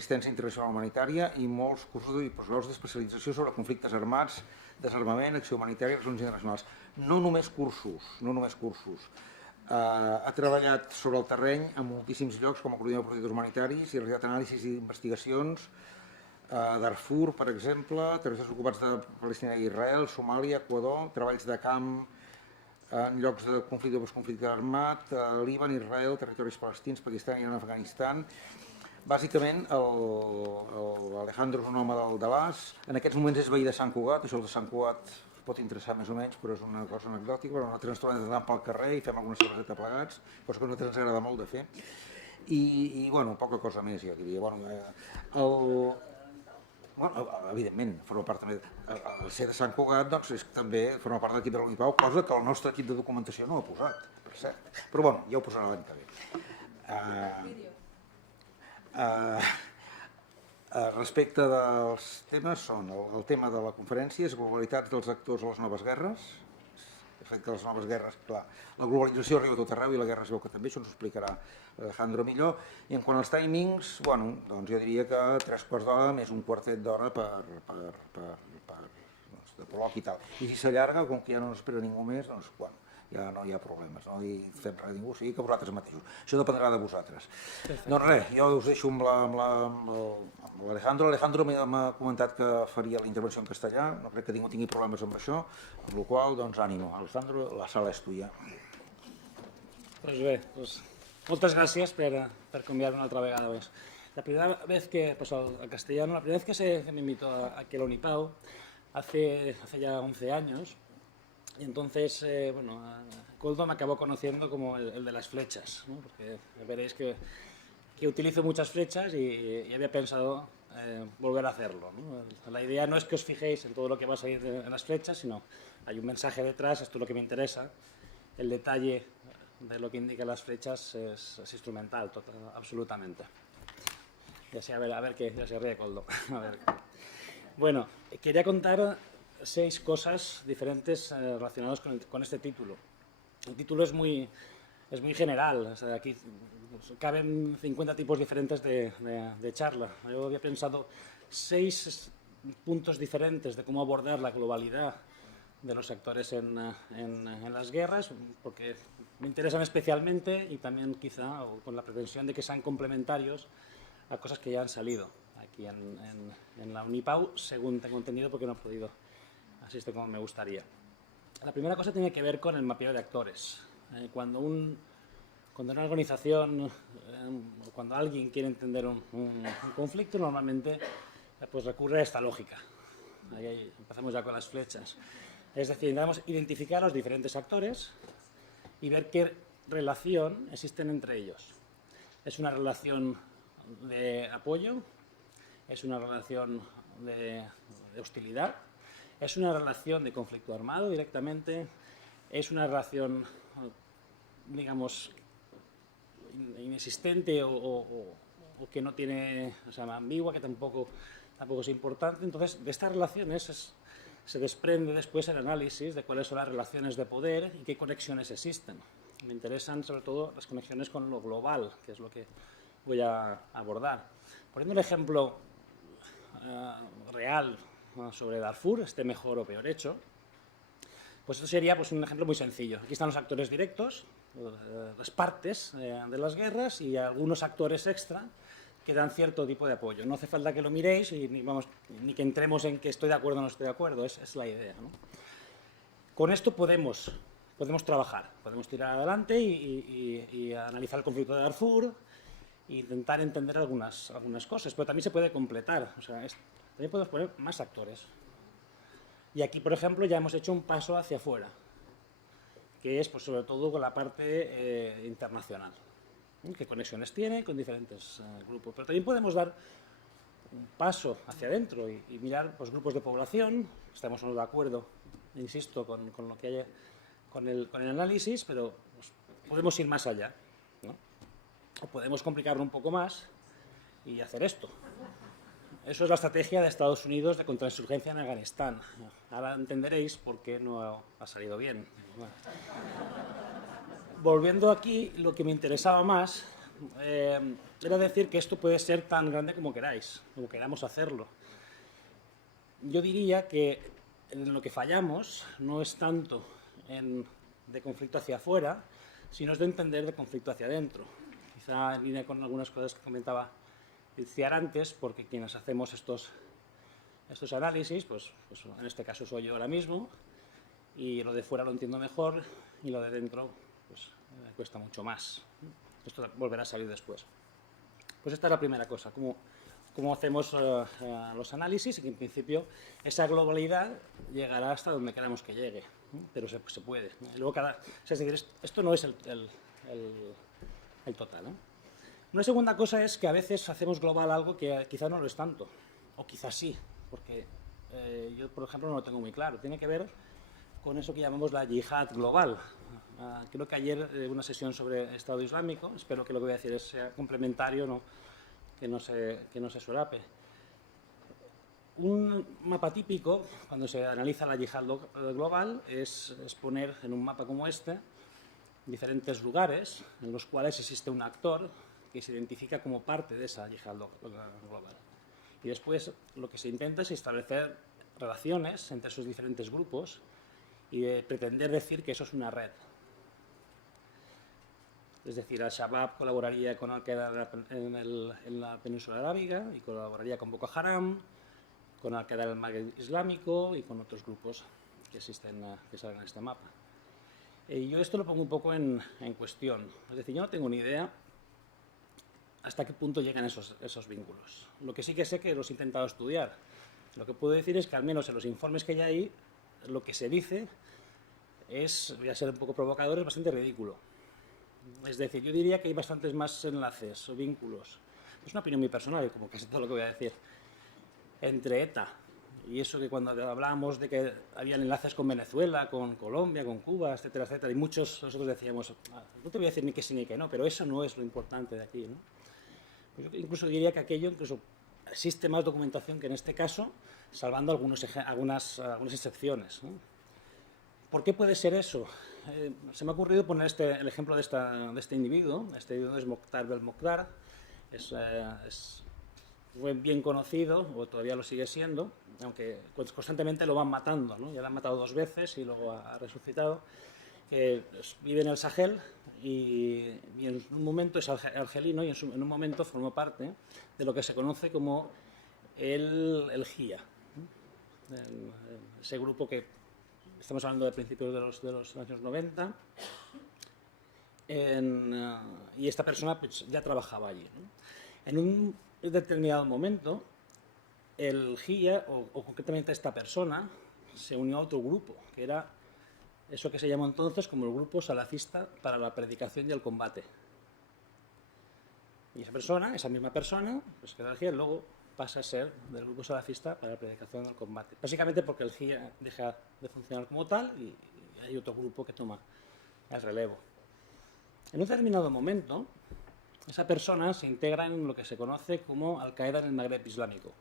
assistència internacional humanitària i molts cursos i postgraus d'especialització sobre conflictes armats, desarmament, acció humanitària i relacions internacionals. No només cursos, no només cursos. Ha treballat sobre el terreny en moltíssims llocs com a coordinador de projectes humanitaris i ha realitzat anàlisis i investigacions a Darfur, per exemple, territoris ocupats de Palestina i Israel, Somàlia, Equador, treballs de camp en llocs de conflicte o postconflicte armat, Líban, Israel, territoris palestins, Pakistan i Afganistan. Bàsicament, l'Alejandro és un home del Dalàs, en aquests moments és veí de Sant Cugat, això de Sant Cugat us pot interessar més o menys, però és una cosa anecdòtica, però nosaltres ens trobem tant pel carrer i fem alguna cerveseta plegats, cosa que a nosaltres ens agrada molt de fer. I bueno, poca cosa més, jo diria. Evidentment, forma part també, el ser de Sant Cugat, doncs, també forma part de l'equip de l'Unipau, cosa que el nostre equip de documentació no ha posat, per cert. Però bueno, ja ho posarà l'any que ve. Respecte dels temes són el tema de la conferència, és globalitats dels actors a les noves guerres. Respecte a les noves guerres, clar, la globalització arriba a tot arreu i la guerra es veu que també, això ens ho explicarà Alejandro millor. I en quant als timings, bueno, doncs jo diria que 3/4 d'hora més un quartet d'hora de col·loqui i tal. I si s'allarga, com que ja no espera ningú més, doncs quan? Ja no hi ha problemes, no hi fem res a ningú, sigui que vosaltres mateixos. Això dependrà de vosaltres. Doncs res, jo us deixo amb l'Alejandro. L'Alejandro m'ha comentat que faria la intervenció en castellà, no crec que ningú tingui problemes amb això, amb la qual cosa, doncs, ànimo. Alejandro, la sala és tuya. Doncs bé, moltes gràcies per convidar-me una altra vegada. La primera vez que, al castellano, la primera vez que me invitó aquí a la Unipau, hace ya 11 años, y entonces, Koldo me acabó conociendo como el de las flechas, ¿no? Porque veréis que utilizo muchas flechas y había pensado volver a hacerlo, ¿no? La idea no es que os fijéis en todo lo que va a salir en las flechas, sino hay un mensaje detrás, esto es lo que me interesa. El detalle de lo que indican las flechas es instrumental, absolutamente. Ya sé, a ver qué, ya se ríe Koldo. A ver. Bueno, quería contar 6 cosas diferentes relacionadas con este título. El título es muy general, o sea, aquí caben 50 tipos diferentes de charla. Yo había pensado 6 puntos diferentes de cómo abordar la globalidad de los actores en las guerras, porque me interesan especialmente y también quizá con la pretensión de que sean complementarios a cosas que ya han salido aquí en la Unipau, según tengo entendido, porque no he podido asistir como me gustaría. La primera cosa tiene que ver con el mapeo de actores. Cuando una organización, cuando alguien quiere entender un conflicto, normalmente pues recurre a esta lógica. Ahí empezamos ya con las flechas. Es decir, intentamos identificar a los diferentes actores y ver qué relación existen entre ellos. ¿Es una relación de apoyo? ¿Es una relación de hostilidad? ¿Es una relación de conflicto armado directamente? ¿Es una relación, digamos, inexistente o que no tiene, o sea, ambigua, que tampoco es importante? Entonces, de estas relaciones se desprende después el análisis de cuáles son las relaciones de poder y qué conexiones existen. Me interesan sobre todo las conexiones con lo global, que es lo que voy a abordar. Poniendo un ejemplo real sobre Darfur, esté mejor o peor hecho, pues esto sería un ejemplo muy sencillo. Aquí están los actores directos, las partes de las guerras y algunos actores extra que dan cierto tipo de apoyo. No hace falta que lo miréis y ni que entremos en que estoy de acuerdo o no estoy de acuerdo, es la idea, ¿no? Con esto podemos trabajar, podemos tirar adelante y analizar el conflicto de Darfur e intentar entender algunas cosas, pero también se puede completar, o sea, también podemos poner más actores. Y aquí, por ejemplo, ya hemos hecho un paso hacia afuera, que es sobre todo con la parte internacional. ¿Qué conexiones tiene con diferentes grupos? Pero también podemos dar un paso hacia adentro y mirar grupos de población. Estamos de acuerdo, insisto, con lo que hay, con el análisis, pero podemos ir más allá, ¿no? O podemos complicarlo un poco más y hacer esto. Eso es la estrategia de Estados Unidos de contrainsurgencia en Afganistán. Ahora entenderéis por qué no ha salido bien. Bueno. Volviendo aquí, lo que me interesaba más era decir que esto puede ser tan grande como queráis, como queramos hacerlo. Yo diría que en lo que fallamos no es tanto de conflicto hacia afuera, sino es de entender de conflicto hacia adentro. Quizá en línea con algunas cosas que comentaba Itziar antes, porque quienes hacemos estos análisis, pues en este caso soy yo ahora mismo, y lo de fuera lo entiendo mejor y lo de dentro pues me cuesta mucho más. Esto volverá a salir después. Pues esta es la primera cosa, cómo hacemos los análisis, y que en principio esa globalidad llegará hasta donde queramos que llegue, pero se puede. Y luego es decir, esto no es el total, ¿no? Una segunda cosa es que a veces hacemos global algo que quizá no lo es tanto, o quizás sí, porque yo, por ejemplo, no lo tengo muy claro. Tiene que ver con eso que llamamos la yihad global. Creo que ayer una sesión sobre Estado Islámico, espero que lo que voy a decir sea complementario, que no se solape. Un mapa típico, cuando se analiza la yihad global, es poner en un mapa como este diferentes lugares en los cuales existe un actor que se identifica como parte de esa yihad global. Y después lo que se intenta es establecer relaciones entre esos diferentes grupos y pretender decir que eso es una red. Es decir, Al-Shabaab colaboraría con Al-Qaeda en la península arábiga y colaboraría con Boko Haram, con Al-Qaeda en el Magreb Islámico y con otros grupos que existen, que salen en este mapa. Y yo esto lo pongo un poco en cuestión. Es decir, yo no tengo ni idea hasta qué punto llegan esos vínculos. Lo que sí que sé que los he intentado estudiar. Lo que puedo decir es que al menos en los informes que hay ahí, lo que se dice es, voy a ser un poco provocador, es bastante ridículo. Es decir, yo diría que hay bastantes más enlaces o vínculos. Es una opinión muy personal, como casi todo lo que voy a decir, entre ETA y eso que cuando hablábamos de que había enlaces con Venezuela, con Colombia, con Cuba, etcétera, etcétera, y muchos nosotros decíamos, no te voy a decir ni que sí ni que no, pero eso no es lo importante de aquí, ¿no? Pues yo incluso diría que aquello incluso existe más documentación que en este caso, salvando algunas excepciones, ¿no? ¿Por qué puede ser eso? Se me ha ocurrido poner el ejemplo de este individuo. Este individuo es Mokhtar Belmokhtar, fue bien conocido, o todavía lo sigue siendo, aunque constantemente lo van matando, ¿no? Ya lo han matado 2 veces y luego ha resucitado. Vive en el Sahel y en un momento es argelino y en un momento formó parte de lo que se conoce como el GIA, ese grupo que estamos hablando de principios de los años 90, y esta persona pues, ya trabajaba allí, ¿no? En un determinado momento, el GIA, o concretamente esta persona, se unió a otro grupo, que era eso que se llamó entonces como el Grupo Salafista para la Predicación y el Combate. Y esa misma persona, pues que era el GIA, luego pasa a ser del Grupo Salafista para la Predicación y el Combate. Básicamente porque el GIA deja de funcionar como tal y hay otro grupo que toma el relevo. En un determinado momento, esa persona se integra en lo que se conoce como Al-Qaeda en el Magreb Islámico.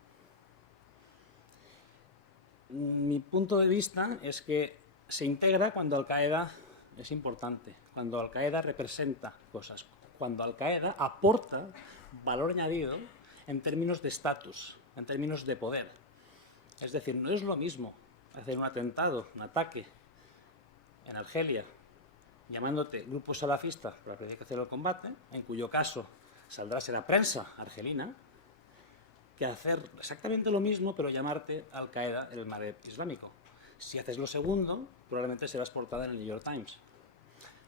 Mi punto de vista es que se integra cuando Al-Qaeda es importante, cuando Al-Qaeda representa cosas, cuando Al-Qaeda aporta valor añadido en términos de estatus, en términos de poder. Es decir, no es lo mismo hacer un atentado, un ataque en Argelia, llamándote Grupo Salafista para la Predicación del Combate, en cuyo caso saldrá ser la prensa argelina, que hacer exactamente lo mismo, pero llamarte Al-Qaeda en el Magreb Islámico. Si haces lo segundo, probablemente serás portada en el New York Times.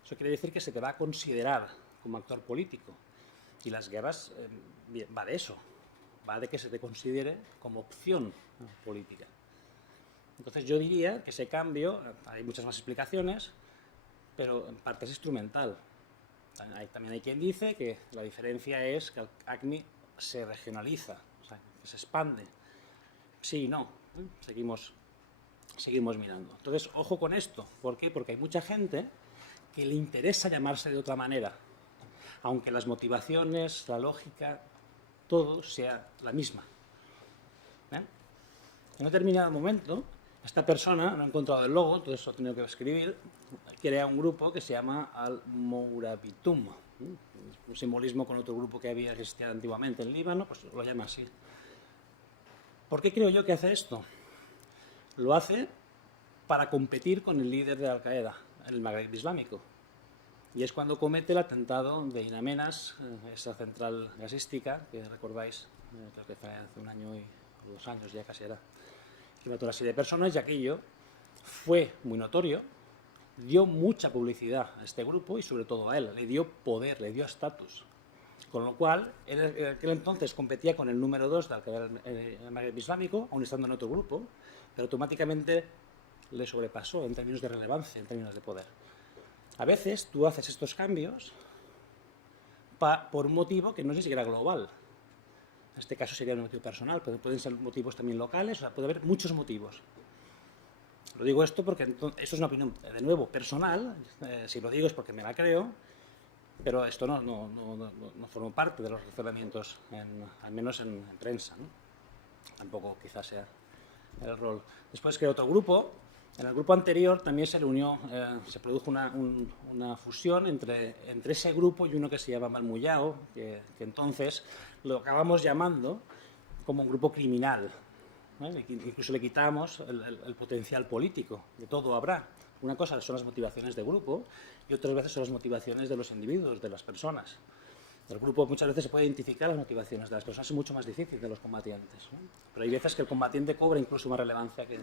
Eso quiere decir que se te va a considerar como actor político. Y las guerras va de eso, va de que se te considere como opción política. Entonces yo diría que ese cambio, hay muchas más explicaciones, pero en parte es instrumental. También hay quien dice que la diferencia es que el ACMI se regionaliza, o sea, que se expande. Sí y no, seguimos mirando. Entonces, ojo con esto. ¿Por qué? Porque hay mucha gente que le interesa llamarse de otra manera, aunque las motivaciones, la lógica, todo sea la misma. En un determinado momento, esta persona, no ha encontrado el logo, entonces lo he tenido que escribir, crea un grupo que se llama Al-Mourabitum, un simbolismo con otro grupo que había existido antiguamente en Líbano, pues lo llama así. ¿Por qué creo yo que hace esto? Lo hace para competir con el líder de Al-Qaeda, el Magreb Islámico. Y es cuando comete el atentado de In Amenas, esa central gasística, que recordáis, creo que fue hace un año y 2 años, ya casi era, que mató a una serie de personas, y aquello fue muy notorio, dio mucha publicidad a este grupo y sobre todo a él, le dio poder, le dio estatus. Con lo cual, en aquel entonces competía con el número 2 de Al-Qaeda en el Magreb Islámico, aún estando en otro grupo, pero automáticamente le sobrepasó en términos de relevancia, en términos de poder. A veces tú haces estos cambios por un motivo que no es ni siquiera global. En este caso sería un motivo personal, pero pueden ser motivos también locales, o sea, puede haber muchos motivos. Lo digo esto porque esto es una opinión, de nuevo, personal. Si lo digo es porque me la creo, pero esto no forma parte de los razonamientos, al menos en prensa, ¿no? Tampoco quizás sea el rol. Después que otro grupo, en el grupo anterior también se reunió, se produjo una fusión entre ese grupo y uno que se llama Al-Muyao, que entonces lo acabamos llamando como un grupo criminal, ¿no? Incluso le quitamos el potencial político, de todo habrá. Una cosa son las motivaciones de grupo y otras veces son las motivaciones de los individuos, de las personas. El grupo muchas veces se puede identificar las motivaciones de las personas, es mucho más difícil de los combatientes, ¿no? Pero hay veces que el combatiente cobra incluso más relevancia que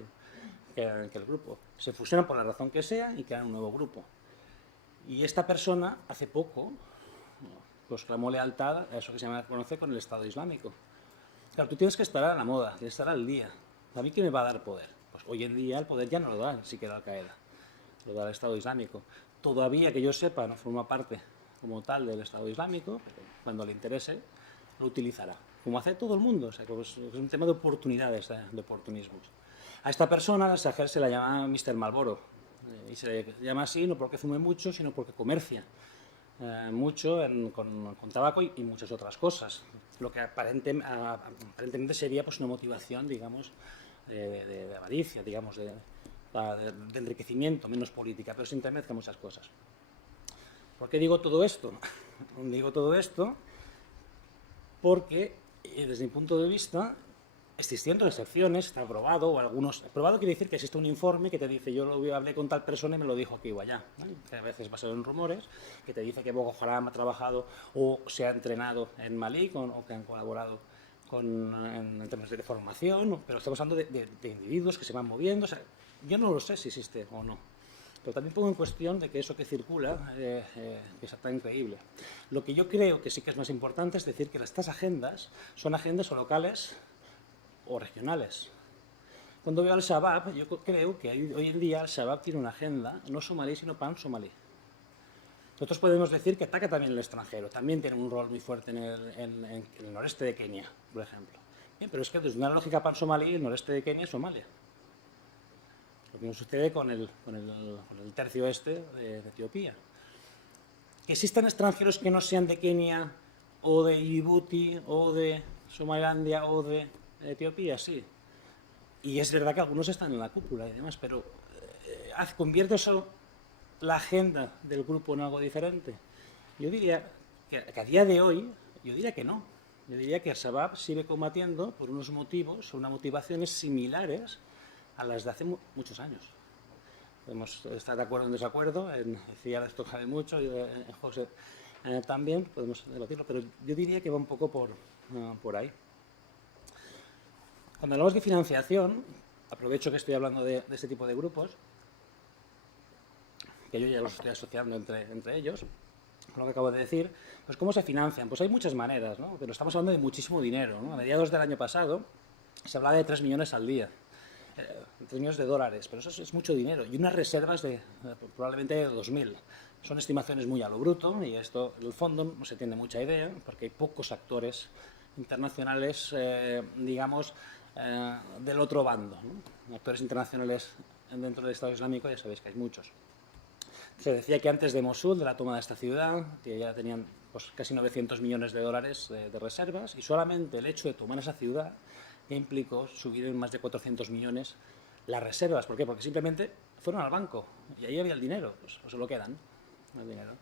el grupo. Se fusionan por la razón que sea y crean un nuevo grupo. Y esta persona hace poco pues clamó lealtad a eso que se conoce con el Estado Islámico. Claro, tú tienes que estar a la moda, tienes que estar al día. ¿A mí qué me va a dar poder? Pues hoy en día el poder ya no lo da ni siquiera Al-Qaeda, lo da el Estado Islámico. Todavía que yo sepa no forma parte como tal del Estado Islámico, pero cuando le interese lo utilizará, como hace todo el mundo. O sea, pues, es un tema de oportunidades, de oportunismos. A esta persona se la llama Mr. Marlboro, y se le llama así no porque fume mucho, sino porque comercia mucho con tabaco y muchas otras cosas, lo que aparentemente sería pues una motivación, digamos, de avaricia, digamos, de enriquecimiento, menos política, pero se intermezclan muchas cosas. ¿Por qué digo todo esto? Digo todo esto porque, desde mi punto de vista, existiendo excepciones, está probado, o algunos... Probado quiere decir que existe un informe que te dice, yo hablé con tal persona y me lo dijo aquí o allá, ¿no? Que a veces basado en rumores, que te dice que Boko Haram ha trabajado o se ha entrenado en Malí o que han colaborado en términos de formación, pero estamos hablando de individuos que se van moviendo. O sea, yo no lo sé si existe o no, pero también pongo en cuestión de que eso que circula es tan increíble. Lo que yo creo que sí que es más importante es decir que estas agendas son agendas o locales o regionales. Cuando veo al Shabab, yo creo que hoy en día el Shabab tiene una agenda no somalí, sino pan-somalí. Nosotros podemos decir que ataca también el extranjero, también tiene un rol muy fuerte en el noreste de Kenia, por ejemplo. Bien, pero es que desde una lógica pan-somalí, el noreste de Kenia es Somalia. Lo mismo sucede con el tercio este de Etiopía. Que existan extranjeros que no sean de Kenia o de Djibouti o de Somalilandia o de Etiopía, sí. Y es verdad que algunos están en la cúpula y demás, pero ¿convierte eso la agenda del grupo en algo diferente? Yo diría que a día de hoy, yo diría que no. Yo diría que Al-Shabaab sigue combatiendo por unos motivos o unas motivaciones similares a las de hace muchos años. Podemos estar de acuerdo o en desacuerdo, decía esto cabe mucho, José también, podemos debatirlo, pero yo diría que va un poco por ahí. Cuando hablamos de financiación, aprovecho que estoy hablando de este tipo de grupos, que yo ya los estoy asociando entre ellos, con lo que acabo de decir, pues ¿cómo se financian? Pues hay muchas maneras, ¿no? Pero estamos hablando de muchísimo dinero, ¿no? A mediados del año pasado se hablaba de 3 millones al día, 3 millones de dólares, pero eso es mucho dinero, y unas reservas de probablemente 2.000. Son estimaciones muy a lo bruto, y esto en el fondo no se tiene mucha idea, porque hay pocos actores internacionales, digamos, del otro bando, ¿no? Actores internacionales dentro del Estado Islámico, ya sabéis que hay muchos. Se decía que antes de Mosul, de la toma de esta ciudad, que ya tenían pues, casi 900 millones de dólares de reservas, y solamente el hecho de tomar esa ciudad ya implicó subir en más de 400 millones las reservas. ¿Por qué? Porque simplemente fueron al banco y ahí había el dinero, pues se lo quedan, el dinero.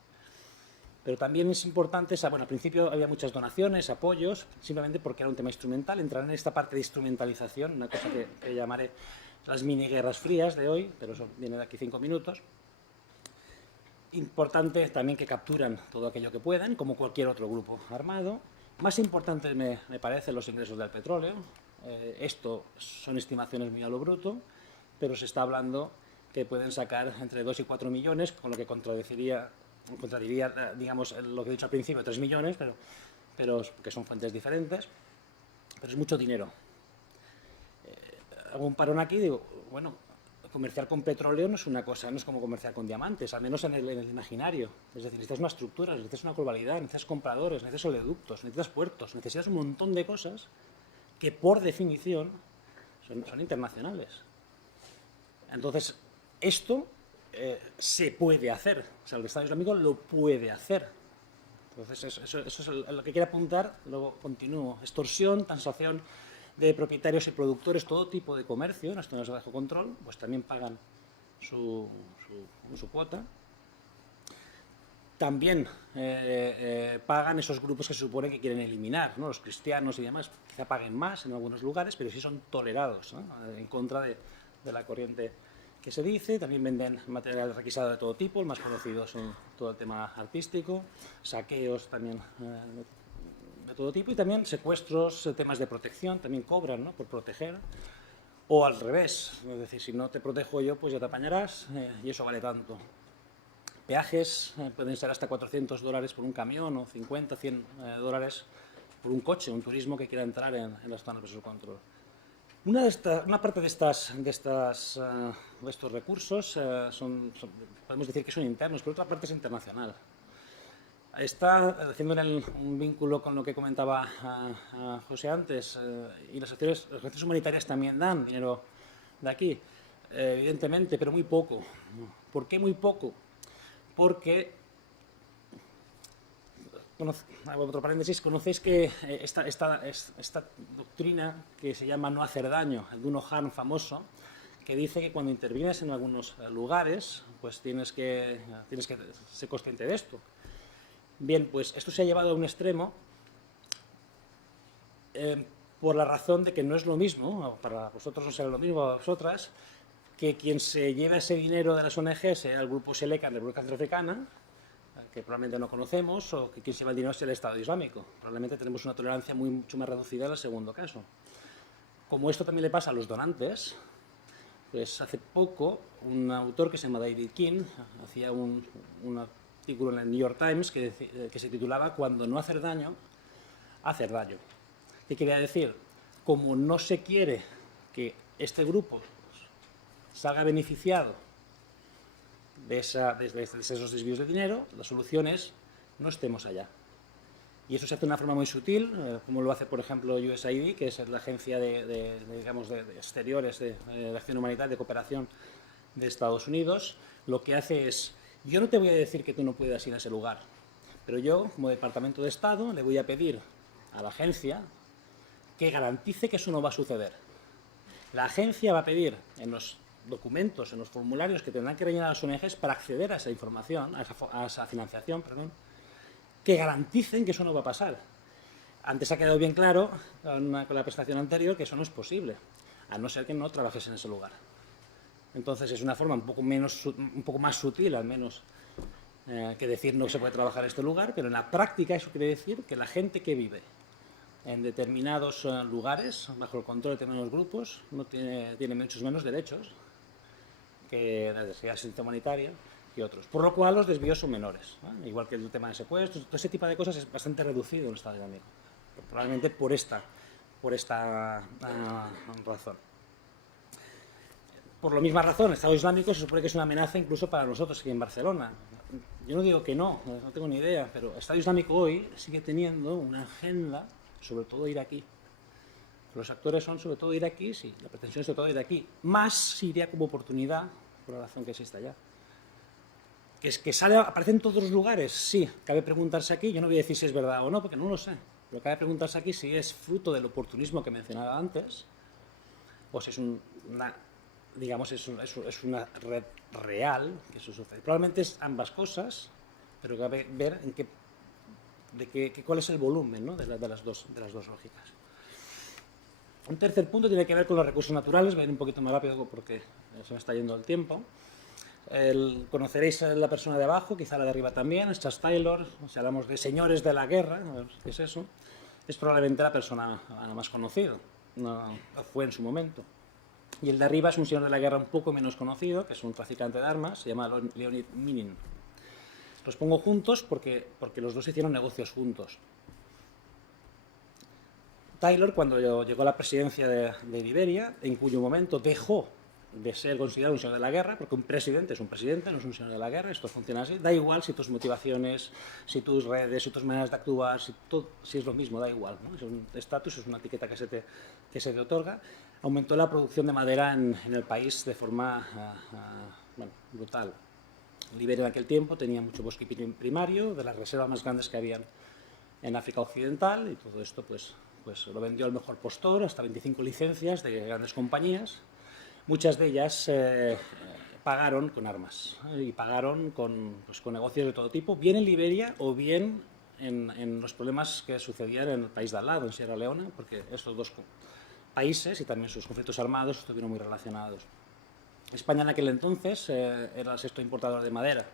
Pero también es importante, bueno, al principio había muchas donaciones, apoyos, simplemente porque era un tema instrumental. Entrar en esta parte de instrumentalización, una cosa que llamaré las mini guerras frías de hoy, pero eso viene de aquí 5 minutos. Importante también que capturan todo aquello que pueden, como cualquier otro grupo armado. Más importante me parecen los ingresos del petróleo. Esto son estimaciones muy a lo bruto, pero se está hablando que pueden sacar entre 2 y 4 millones, con lo que contradiría, digamos, lo que he dicho al principio, 3 millones, pero que son fuentes diferentes, pero es mucho dinero. Hago un parón aquí y digo, bueno, comerciar con petróleo no es una cosa, no es como comerciar con diamantes, al menos en el imaginario. Es decir, necesitas una estructura, necesitas una globalidad, necesitas compradores, necesitas oleoductos, necesitas puertos, necesitas un montón de cosas que por definición son internacionales. Entonces, esto se puede hacer, o sea, el Estado Islámico lo puede hacer. Entonces, eso es lo que quiero apuntar, luego continúo. Extorsión, transacción de propietarios y productores, todo tipo de comercio en las zonas de bajo control, pues también pagan su cuota. También pagan esos grupos que se supone que quieren eliminar, ¿no? Los cristianos y demás, quizá paguen más en algunos lugares, pero sí son tolerados, ¿no? En contra de la corriente que se dice. También venden material requisado de todo tipo, el más conocido son todo el tema artístico, saqueos también de todo tipo, y también secuestros, temas de protección, también cobran, ¿no? Por proteger, o al revés, es decir, si no te protejo yo, pues ya te apañarás, y eso vale tanto. Peajes pueden ser hasta $400 por un camión, o 50, 100 dólares por un coche, un turismo que quiera entrar en las zonas de su control. Una parte de estos recursos podemos decir que son internos, pero otra parte es internacional. Está haciendo un vínculo con lo que comentaba José antes, y las organizaciones humanitarias también dan dinero de aquí, evidentemente, pero muy poco. ¿Por qué muy poco? Porque, otro paréntesis, conocéis que esta doctrina que se llama no hacer daño, el do no harm famoso, que dice que cuando intervienes en algunos lugares, pues tienes que ser consciente de esto. Bien, pues esto se ha llevado a un extremo por la razón de que no es lo mismo, para vosotros no será lo mismo, para vosotras, que quien se lleva ese dinero de las ONG sea el grupo Selecan de República Centroafricana, que probablemente no conocemos, o que quien se lleva el dinero es el Estado Islámico. Probablemente tenemos una tolerancia mucho más reducida en el segundo caso. Como esto también le pasa a los donantes, pues hace poco un autor que se llama David King hacía un artículo en el New York Times que se titulaba "Cuando no hacer daño, hacer daño". ¿Qué quería decir? Como no se quiere que este grupo salga beneficiado de esos desvíos de dinero, la solución es no estemos allá. Y eso se hace de una forma muy sutil, como lo hace, por ejemplo, USAID, que es la agencia de exteriores de acción humanitaria, de cooperación de Estados Unidos. Lo que hace es, yo no te voy a decir que tú no puedas ir a ese lugar, pero yo, como Departamento de Estado, le voy a pedir a la agencia que garantice que eso no va a suceder. La agencia va a pedir en los documentos, en los formularios que tendrán que rellenar las ONGs para acceder a esa información, a esa financiación, perdón, que garanticen que eso no va a pasar. Antes ha quedado bien claro, con la presentación anterior, que eso no es posible, a no ser que no trabajes en ese lugar. Entonces es una forma un poco más sutil, al menos, que decir no se puede trabajar en este lugar, pero en la práctica eso quiere decir que la gente que vive en determinados lugares, bajo el control de determinados grupos, tiene muchos menos derechos que la asistencia humanitaria que otros. Por lo cual los desvíos son menores, ¿eh? Igual que el tema de secuestros, todo ese tipo de cosas es bastante reducido en el Estado Islámico, probablemente por esta razón. Por la misma razón, el Estado Islámico se supone que es una amenaza incluso para nosotros aquí en Barcelona. Yo no digo que no tengo ni idea, pero el Estado Islámico hoy sigue teniendo una agenda, sobre todo iraquí. Los actores son sobre todo iraquíes y la pretensión es sobre todo iraquí. Más Siria como oportunidad, por la razón que existe allá. Que es que aparece en todos los lugares, sí. Cabe preguntarse aquí, yo no voy a decir si es verdad o no, porque no lo sé. Pero cabe preguntarse aquí si es fruto del oportunismo que mencionaba antes, o si es una red real que eso sucede. Probablemente es ambas cosas, pero cabe ver cuál es el volumen, ¿no?, de las dos lógicas. Un tercer punto tiene que ver con los recursos naturales. Voy a ir un poquito más rápido porque se me está yendo el tiempo. Conoceréis a la persona de abajo, quizá la de arriba también, es Charles Taylor. Si hablamos de señores de la guerra, ¿qué es eso? Es probablemente la persona más conocida, no fue en su momento. Y el de arriba es un señor de la guerra un poco menos conocido, que es un traficante de armas, se llama Leonid Minin. Los pongo juntos porque los dos hicieron negocios juntos. Taylor, cuando llegó a la presidencia de Liberia, en cuyo momento dejó de ser considerado un señor de la guerra, porque un presidente es un presidente, no es un señor de la guerra, esto funciona así, da igual si tus motivaciones, si tus redes, si tus maneras de actuar, si es lo mismo, da igual, ¿no? Es un estatus, es una etiqueta que se te otorga. Aumentó la producción de madera en el país de forma brutal. Liberia en aquel tiempo tenía mucho bosque primario, de las reservas más grandes que habían en África Occidental, y todo esto pues lo vendió al mejor postor, hasta 25 licencias de grandes compañías. Muchas de ellas pagaron con armas y pagaron con negocios de todo tipo, bien en Liberia o bien en los problemas que sucedían en el país de al lado, en Sierra Leona, porque estos dos países y también sus conflictos armados estuvieron muy relacionados. España en aquel entonces era el sexto importador de madera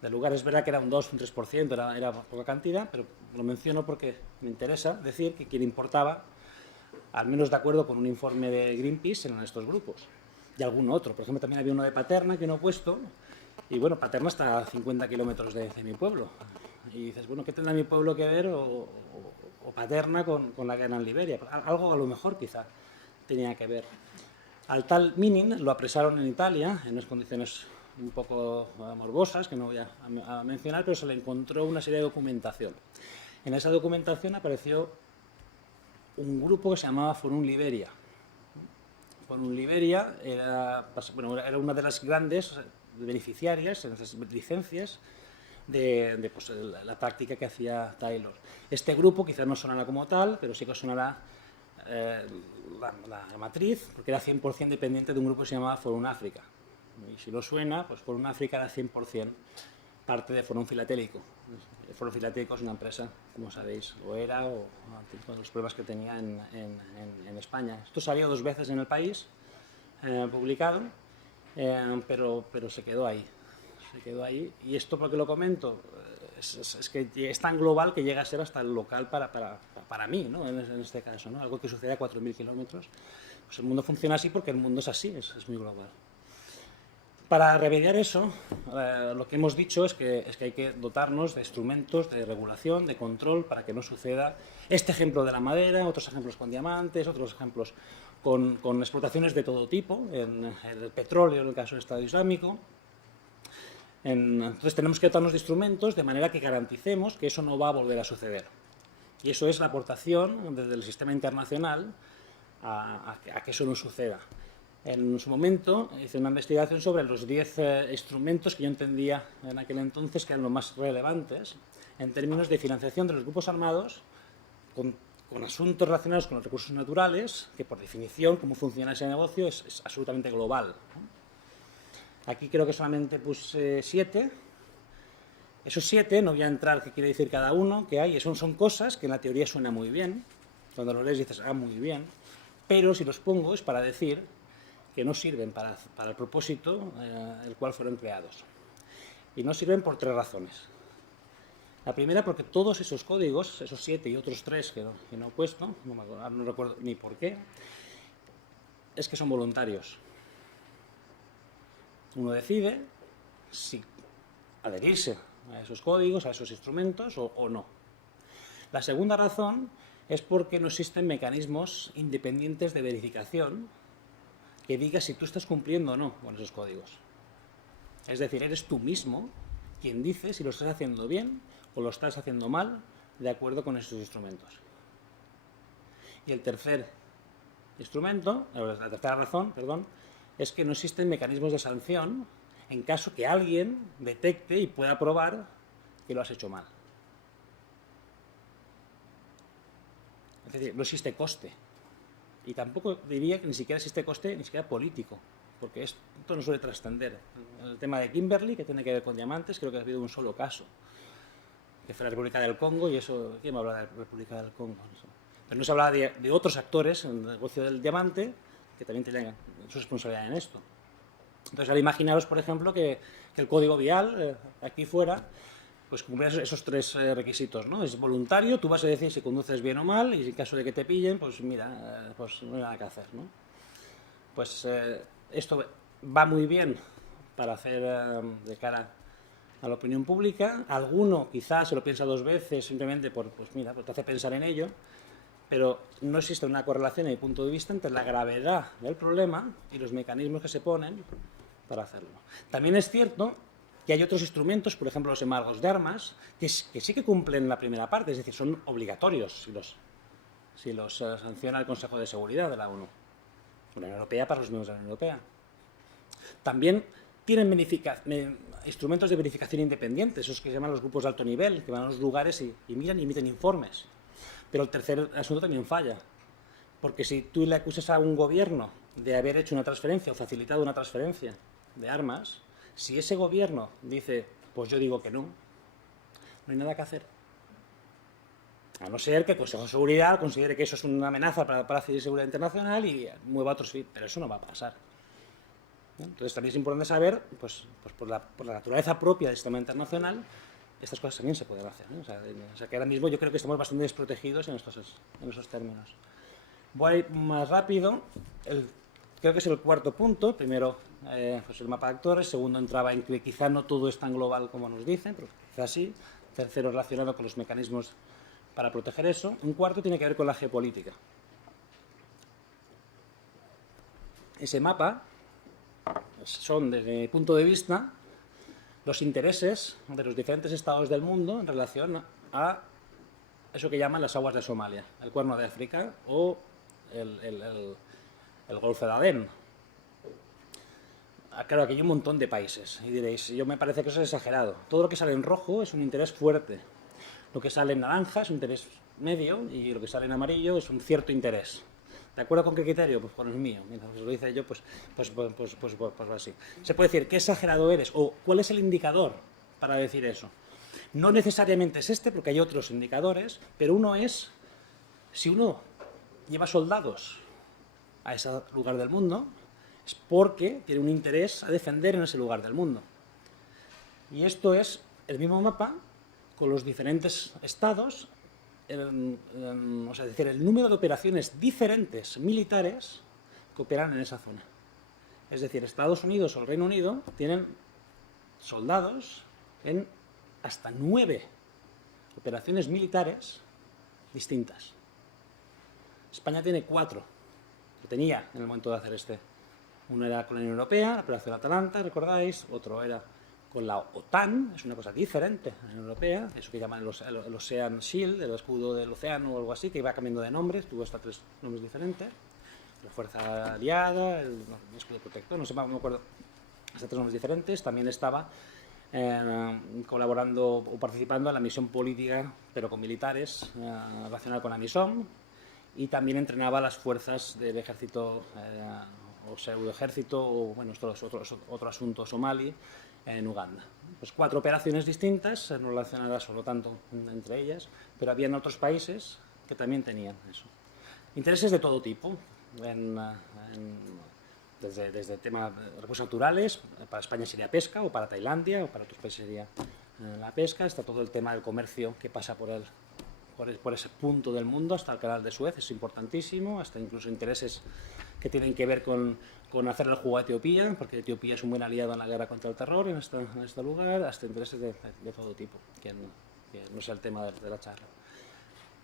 del lugar. Es verdad que era un 2, un 3%, era poca cantidad, pero lo menciono porque me interesa decir que quien importaba, al menos de acuerdo con un informe de Greenpeace, eran estos grupos. Y algún otro. Por ejemplo, también había uno de Paterna que no he puesto. Y bueno, Paterna está a 50 kilómetros de mi pueblo. Y dices, bueno, ¿qué tendrá mi pueblo que ver o Paterna con la guerra en Liberia? Algo a lo mejor quizá tenía que ver. Al tal Minin lo apresaron en Italia, en unas condiciones un poco morbosas, que no voy a mencionar, pero se le encontró una serie de documentación. En esa documentación apareció un grupo que se llamaba Forum Liberia. Forum Liberia era una de las grandes beneficiarias en esas licencias de la táctica que hacía Taylor. Este grupo quizás no sonará como tal, pero sí que sonará la matriz, porque era 100% dependiente de un grupo que se llamaba Forum África. Y si lo suena, pues Forum África era 100% parte de Forum Filatélico. El Forum Filatélico es una empresa, como sabéis, lo era, o los problemas que tenía en España. Esto salió 2 veces en El País, publicado, pero se quedó ahí. Y esto, ¿por qué lo comento? Es que es tan global que llega a ser hasta el local para mí, ¿no? En este caso, ¿no? Algo que sucede a 4.000 kilómetros. Pues el mundo funciona así porque el mundo es así, es muy global. Para remediar eso, lo que hemos dicho es que hay que dotarnos de instrumentos de regulación, de control, para que no suceda este ejemplo de la madera, otros ejemplos con diamantes, otros ejemplos con explotaciones de todo tipo, en el petróleo, en el caso del Estado Islámico. Entonces tenemos que dotarnos de instrumentos de manera que garanticemos que eso no va a volver a suceder. Y eso es la aportación desde el sistema internacional a que eso no suceda. En su momento hice una investigación sobre los 10 instrumentos que yo entendía en aquel entonces que eran los más relevantes en términos de financiación de los grupos armados con asuntos relacionados con los recursos naturales, que por definición, cómo funciona ese negocio, es absolutamente global. Aquí creo que solamente puse 7. Esos 7, no voy a entrar qué quiere decir cada uno, que hay, son cosas que en la teoría suena muy bien. Cuando lo lees dices, muy bien. Pero si los pongo es para decir que no sirven para el propósito el cual fueron creados. Y no sirven por 3 razones. La primera, porque todos esos códigos, esos 7 y otros 3 que no he puesto, no recuerdo ni por qué, es que son voluntarios. Uno decide si adherirse a esos códigos, a esos instrumentos o no. La segunda razón es porque no existen mecanismos independientes de verificación que diga si tú estás cumpliendo o no con esos códigos. Es decir, eres tú mismo quien dice si lo estás haciendo bien o lo estás haciendo mal de acuerdo con esos instrumentos. Y el tercer instrumento, la tercera razón, es que no existen mecanismos de sanción en caso que alguien detecte y pueda probar que lo has hecho mal. Es decir, no existe coste. Y tampoco diría que ni siquiera existe coste, ni siquiera político, porque esto no suele trascender. El tema de Kimberley, que tiene que ver con diamantes, creo que ha habido un solo caso que fue la República del Congo, y eso, ¿quién me habla de la República del Congo? Pero no se hablaba de otros actores en el negocio del diamante que también tenían su responsabilidad en esto. Entonces, al imaginaros, por ejemplo, que el código vial aquí fuera pues cumplía esos tres requisitos, ¿no? Es voluntario, tú vas a decir si conduces bien o mal, y en caso de que te pillen, pues mira, pues no hay nada que hacer, ¿no? Pues esto va muy bien para hacer de cara a la opinión pública. Alguno quizás se lo piensa dos veces simplemente pues mira, pues te hace pensar en ello, pero no existe una correlación, en mi punto de vista, entre la gravedad del problema y los mecanismos que se ponen para hacerlo. También es cierto que hay otros instrumentos, por ejemplo los embargos de armas, que sí que cumplen la primera parte, es decir, son obligatorios si los sanciona el Consejo de Seguridad de la ONU. La Unión Europea para los miembros de la Unión Europea. También tienen instrumentos de verificación independientes, esos que se llaman los grupos de alto nivel, que van a los lugares y miran y emiten informes. Pero el tercer asunto también falla, porque si tú le acusas a un gobierno de haber hecho una transferencia o facilitado una transferencia de armas, si ese gobierno dice, pues yo digo que no, no hay nada que hacer. A no ser que el Consejo de Seguridad considere que eso es una amenaza para la paz y seguridad internacional y mueva otros fin, pero eso no va a pasar. ¿No? Entonces también es importante saber, pues por la naturaleza propia del sistema internacional, estas cosas también se pueden hacer, ¿no? O sea que ahora mismo yo creo que estamos bastante desprotegidos en esos términos. Voy a ir más rápido. Creo que es el cuarto punto. Primero, pues el mapa de actores. Segundo, entraba en que quizá no todo es tan global como nos dicen, pero quizá sí. Tercero, relacionado con los mecanismos para proteger eso. Un cuarto tiene que ver con la geopolítica. Ese mapa son, desde mi punto de vista, los intereses de los diferentes estados del mundo en relación a eso que llaman las aguas de Somalia, el Cuerno de África o el Golfo de Adén. Claro, aquí hay un montón de países y diréis, yo me parece que eso es exagerado. Todo lo que sale en rojo es un interés fuerte. Lo que sale en naranja es un interés medio y lo que sale en amarillo es un cierto interés. ¿De acuerdo con qué criterio? Pues con el mío. Mientras lo dice yo, pues así. Se puede decir, ¿qué exagerado eres? O ¿cuál es el indicador para decir eso? No necesariamente es este, porque hay otros indicadores, pero uno es, si uno lleva soldados a ese lugar del mundo, es porque tiene un interés a defender en ese lugar del mundo. Y esto es el mismo mapa con los diferentes estados, o sea, es decir, el número de operaciones diferentes militares que operan en esa zona. Es decir, Estados Unidos o el Reino Unido tienen soldados en hasta 9 operaciones militares distintas. España tiene 4, que tenía en el momento de hacer este. Uno era con la Unión Europea, la Operación Atalanta, ¿recordáis? Otro era con la OTAN, es una cosa diferente a la Unión Europea, eso que llaman el Ocean Shield, el escudo del océano o algo así, que va cambiando de nombres, tuvo hasta 3 nombres diferentes. La Fuerza Aliada, el escudo protector, no sé, no me acuerdo, hasta 3 nombres diferentes. También estaba colaborando o participando en la misión política, pero con militares, relacionada con la MISOM, y también entrenaba a las fuerzas del ejército o pseudoejército, o bueno, esto es otro asunto somali, en Uganda. Pues 4 operaciones distintas, no relacionadas solo tanto entre ellas, pero había en otros países que también tenían eso. Intereses de todo tipo, desde temas de recursos naturales, para España sería pesca, o para Tailandia, o para otros países sería la pesca, está todo el tema del comercio que pasa por ese punto del mundo, hasta el canal de Suez, es importantísimo, hasta incluso intereses que tienen que ver con hacer el juego a Etiopía, porque Etiopía es un buen aliado en la guerra contra el terror en este lugar, hasta intereses de todo tipo, que no sea el tema de la charla.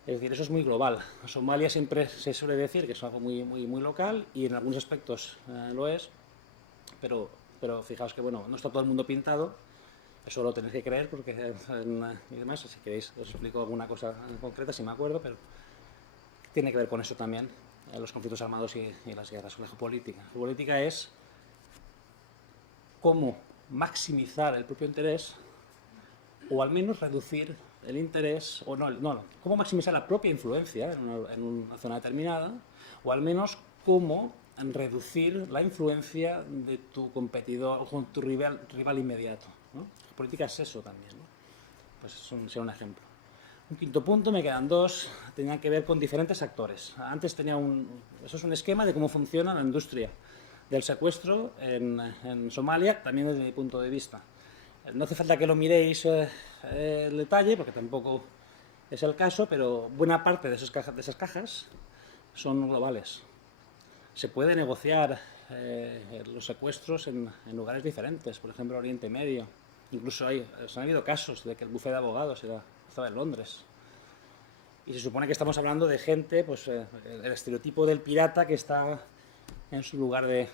Es decir, eso es muy global. Somalia siempre se suele decir que es algo muy local, y en algunos aspectos lo es, pero fijaos que bueno, no está todo el mundo pintado. Eso lo tenéis que creer, porque y demás, si queréis os explico alguna cosa en concreta, si me acuerdo, pero tiene que ver con eso también, los conflictos armados y las guerras. La geopolítica. La geopolítica es cómo maximizar el propio interés, o al menos reducir el interés, o cómo maximizar la propia influencia en una zona determinada, o al menos cómo reducir la influencia de tu competidor o con tu rival inmediato, ¿no? La política es eso también, ¿no? pues será un ejemplo. Un quinto punto, me quedan dos, tenían que ver con diferentes actores. Antes eso es un esquema de cómo funciona la industria del secuestro en Somalia, también desde mi punto de vista. No hace falta que lo miréis el detalle, porque tampoco es el caso, pero buena parte de esas cajas son globales. Se puede negociar los secuestros en lugares diferentes, por ejemplo, Oriente Medio. Incluso han habido casos de que el bufete de abogados estaba en Londres. Y se supone que estamos hablando de gente, pues el estereotipo del pirata que está en su lugar de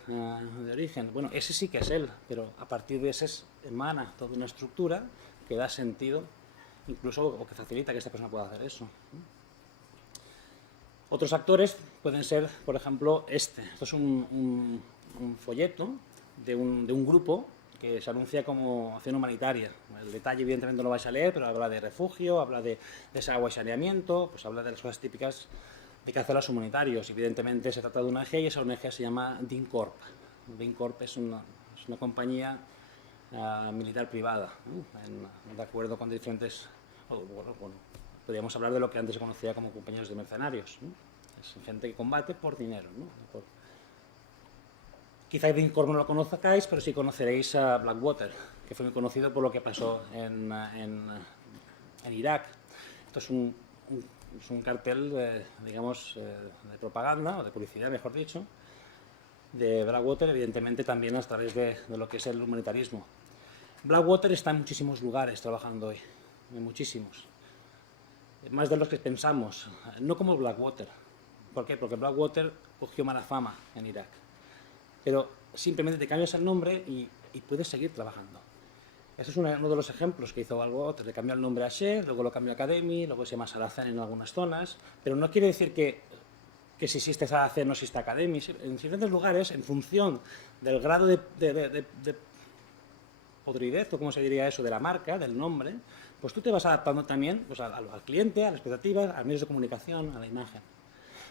origen. Bueno, ese sí que es él, pero a partir de ese emana toda una estructura que da sentido, incluso, o que facilita que esta persona pueda hacer eso. Otros actores pueden ser, por ejemplo, esto es un folleto de un grupo que se anuncia como acción humanitaria. El detalle evidentemente no lo vais a leer, pero habla de refugio, habla de desagüe y saneamiento, pues habla de las cosas típicas de que hacen los humanitarios. Evidentemente se trata de una ONG y esa ONG se llama DINCORP. DINCORP es una compañía militar privada, de acuerdo con diferentes... podríamos hablar de lo que antes se conocía como compañeros de mercenarios, ¿no? Es gente que combate por dinero, ¿no? Quizá DINCORP no lo conozcáis, pero sí conoceréis a Blackwater, que fue muy conocido por lo que pasó en Irak. Esto es un cartel, digamos, de propaganda, o de publicidad, mejor dicho, de Blackwater, evidentemente también a través de lo que es el humanitarismo. Blackwater está en muchísimos lugares trabajando hoy, en muchísimos. Más de los que pensamos, no como Blackwater. ¿Por qué? Porque Blackwater cogió mala fama en Irak. Pero simplemente te cambias el nombre y puedes seguir trabajando. Ese es uno de los ejemplos que hizo Blackwater. Le cambió el nombre a Shell, luego lo cambió a Academy, luego se llama Saracen en algunas zonas. Pero no quiere decir que si existe Saracen no existe Academy. En diferentes lugares, en función del grado de podridez, o como se diría eso, de la marca, del nombre, pues tú te vas adaptando también pues, al cliente, a las expectativas, a los medios de comunicación, a la imagen.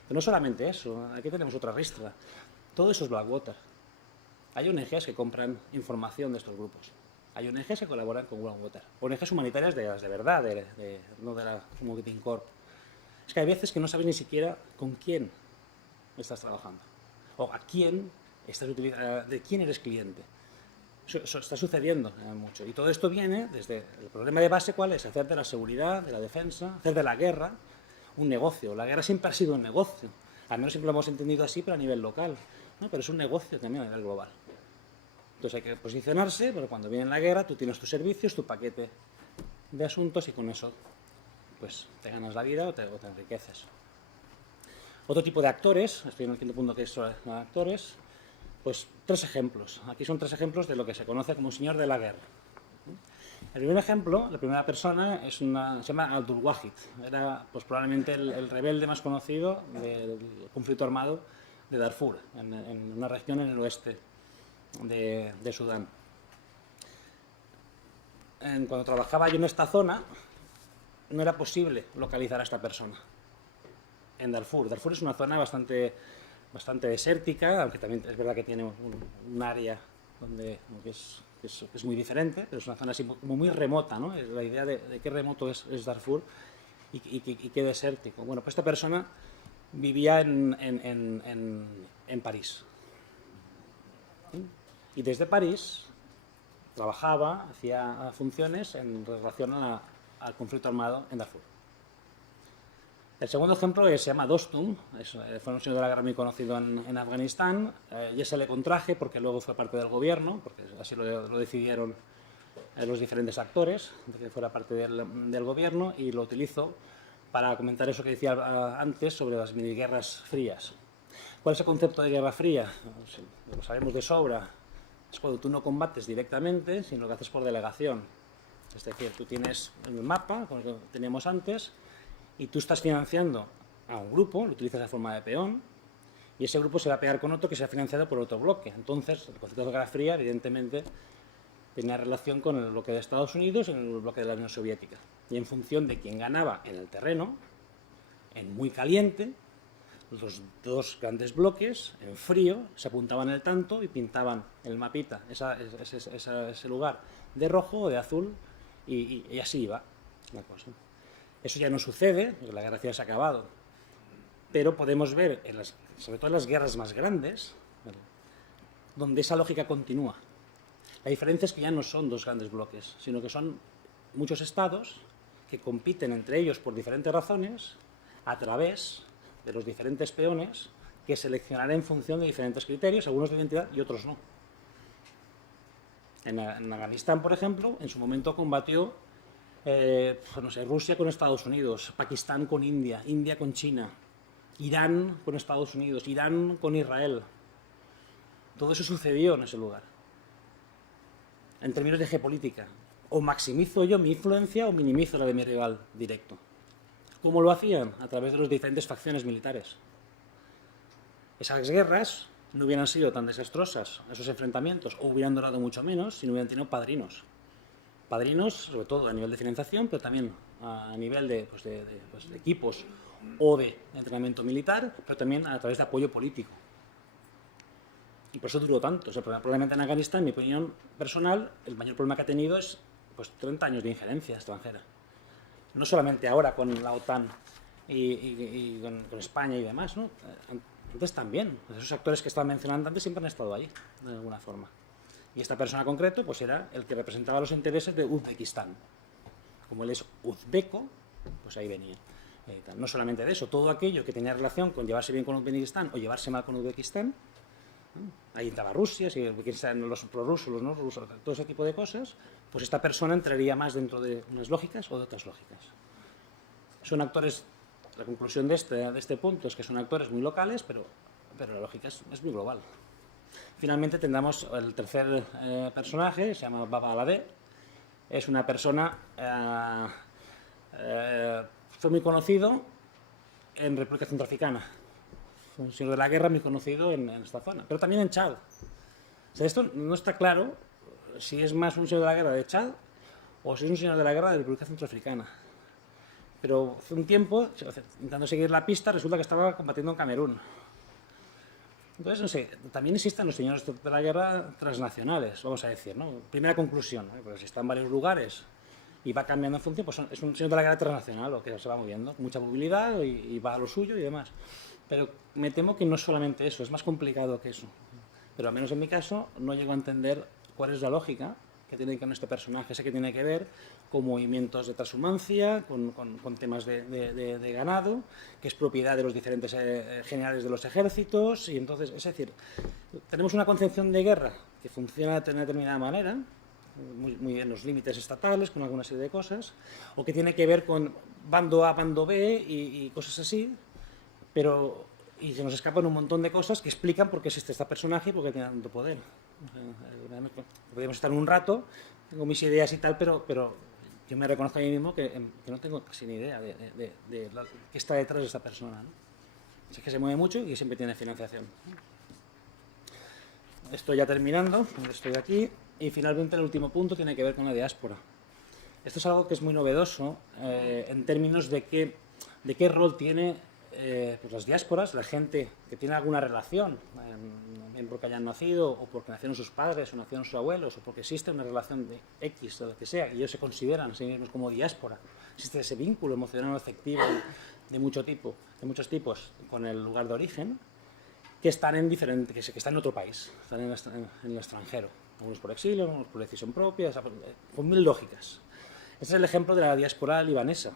Pero no solamente eso, aquí tenemos otra ristra. Todo eso es Blackwater. Hay ONGs que compran información de estos grupos. Hay ONGs que colaboran con Blackwater. ONGs humanitarias de verdad, no de la DINCORP. Es que hay veces que no sabes ni siquiera con quién estás trabajando. O a quién estás utilizando, de quién eres cliente. Eso está sucediendo mucho. Y todo esto viene desde el problema de base, ¿cuál es? Hacer de la seguridad, de la defensa, hacer de la guerra un negocio. La guerra siempre ha sido un negocio. Al menos siempre lo hemos entendido así, pero a nivel local. ¿No? Pero es un negocio también a nivel global. Entonces hay que posicionarse, pero cuando viene la guerra tú tienes tus servicios, tu paquete de asuntos y con eso pues te ganas la vida o te enriqueces. Otro tipo de actores, estoy en el quinto punto que es sobre actores, pues 3 ejemplos. Aquí son 3 ejemplos de lo que se conoce como un señor de la guerra. El primer ejemplo, la primera persona, se llama Abdul Wahid. Era pues, probablemente el rebelde más conocido del conflicto armado de Darfur, en una región en el oeste de Sudán. Cuando trabajaba yo en esta zona, no era posible localizar a esta persona en Darfur. Darfur es una zona bastante desértica, aunque también es verdad que tiene un área donde es muy diferente, pero es una zona así como muy remota, ¿no? La idea de qué remoto es Darfur y qué desértico. Bueno, pues esta persona vivía en París. Y desde París trabajaba, hacía funciones en relación al conflicto armado en Darfur. El segundo ejemplo se llama Dostum, fue un señor de la guerra muy conocido en Afganistán, y ese le contraje porque luego fue parte del gobierno, porque así lo decidieron los diferentes actores, de que fuera parte del gobierno, y lo utilizo para comentar eso que decía antes sobre las miniguerras frías. ¿Cuál es el concepto de guerra fría? Lo sabemos de sobra. Es cuando tú no combates directamente, sino que haces por delegación. Es decir, tú tienes el mapa, como lo teníamos antes, y tú estás financiando a un grupo, lo utilizas de forma de peón, y ese grupo se va a pegar con otro que se ha financiado por otro bloque. Entonces, el concepto de guerra fría, evidentemente, tenía relación con el bloque de Estados Unidos y el bloque de la Unión Soviética. Y en función de quién ganaba en el terreno, en muy caliente, los 2 grandes bloques, en frío, se apuntaban el tanto y pintaban el mapita, ese lugar, de rojo o de azul, y así iba. la cosa. Eso ya no sucede, porque la guerra civil se ha acabado, pero podemos ver, sobre todo en las guerras más grandes, donde esa lógica continúa. La diferencia es que ya no son dos grandes bloques, sino que son muchos estados que compiten entre ellos por diferentes razones a través de los diferentes peones que seleccionarán en función de diferentes criterios, algunos de identidad y otros no. En Afganistán, por ejemplo, en su momento combatió no sé, Rusia con Estados Unidos, Pakistán con India, India con China, Irán con Estados Unidos, Irán con Israel. Todo eso sucedió en ese lugar. En términos de geopolítica. O maximizo yo mi influencia o minimizo la de mi rival directo. ¿Cómo lo hacían? A través de las diferentes facciones militares. Esas guerras no hubieran sido tan desastrosas, esos enfrentamientos, o hubieran durado mucho menos si no hubieran tenido padrinos. Padrinos, sobre todo a nivel de financiación, pero también a nivel de equipos o de entrenamiento militar, pero también a través de apoyo político. Y por eso duró tanto. O sea, probablemente en Afganistán, en mi opinión personal, el mayor problema que ha tenido es 30 años de injerencia extranjera. No solamente ahora con la OTAN y con España y demás, ¿no? Antes también. Esos actores que estaba mencionando antes siempre han estado allí, de alguna forma. Y esta persona en concreto pues era el que representaba los intereses de Uzbekistán. Como él es uzbeco, pues ahí venía. No solamente de eso, todo aquello que tenía relación con llevarse bien con Uzbekistán o llevarse mal con Uzbekistán, ahí entraba Rusia, si los prorrusos, los no rusos, todo ese tipo de cosas, pues esta persona entraría más dentro de unas lógicas o de otras lógicas. Son actores, la conclusión de este punto es que son actores muy locales, pero la lógica es muy global. Finalmente tendremos el tercer personaje, se llama Baba Aladé. Es una persona, fue muy conocido en República Centroafricana. Fue un señor de la guerra muy conocido en esta zona, pero también en Chad. O sea, esto no está claro si es más un señor de la guerra de Chad o si es un señor de la guerra de República Centroafricana. Pero hace un tiempo, intentando seguir la pista, resulta que estaba combatiendo en Camerún. Entonces, no sé, también existen los señores de la guerra transnacionales, vamos a decir, ¿no? Primera conclusión, ¿no? Pues si está en varios lugares y va cambiando en función, pues es un señor de la guerra transnacional, o que se va moviendo, con mucha movilidad y va a lo suyo y demás. Pero me temo que no es solamente eso, es más complicado que eso. Pero al menos en mi caso no llego a entender cuál es la lógica que tiene con este personaje, ese que tiene que ver con movimientos de transhumancia, con temas de ganado, que es propiedad de los diferentes generales de los ejércitos, y entonces, es decir, tenemos una concepción de guerra que funciona de una determinada manera, muy en los límites estatales, con alguna serie de cosas, o que tiene que ver con bando A, bando B y cosas así, y se nos escapan un montón de cosas que explican por qué existe este personaje y por qué tiene tanto poder. Podríamos estar un rato, tengo mis ideas y tal, pero yo me reconozco a mí mismo que no tengo casi ni idea de qué está detrás de esta persona, ¿no? Es que se mueve mucho y siempre tiene financiación. Estoy ya terminando, estoy aquí, y finalmente el último punto tiene que ver con la diáspora. Esto es algo que es muy novedoso en términos de qué rol tiene pues las diásporas, la gente que tiene alguna relación, bien porque hayan nacido o porque nacieron sus padres o nacieron sus abuelos o porque existe una relación de X o lo que sea, y ellos se consideran a sí mismos como diáspora. Existe ese vínculo emocional o afectivo de muchos tipos con el lugar de origen, que están que están en otro país, están en el extranjero, algunos por exilio, algunos por decisión propia, con mil lógicas. Este es el ejemplo de la diáspora libanesa.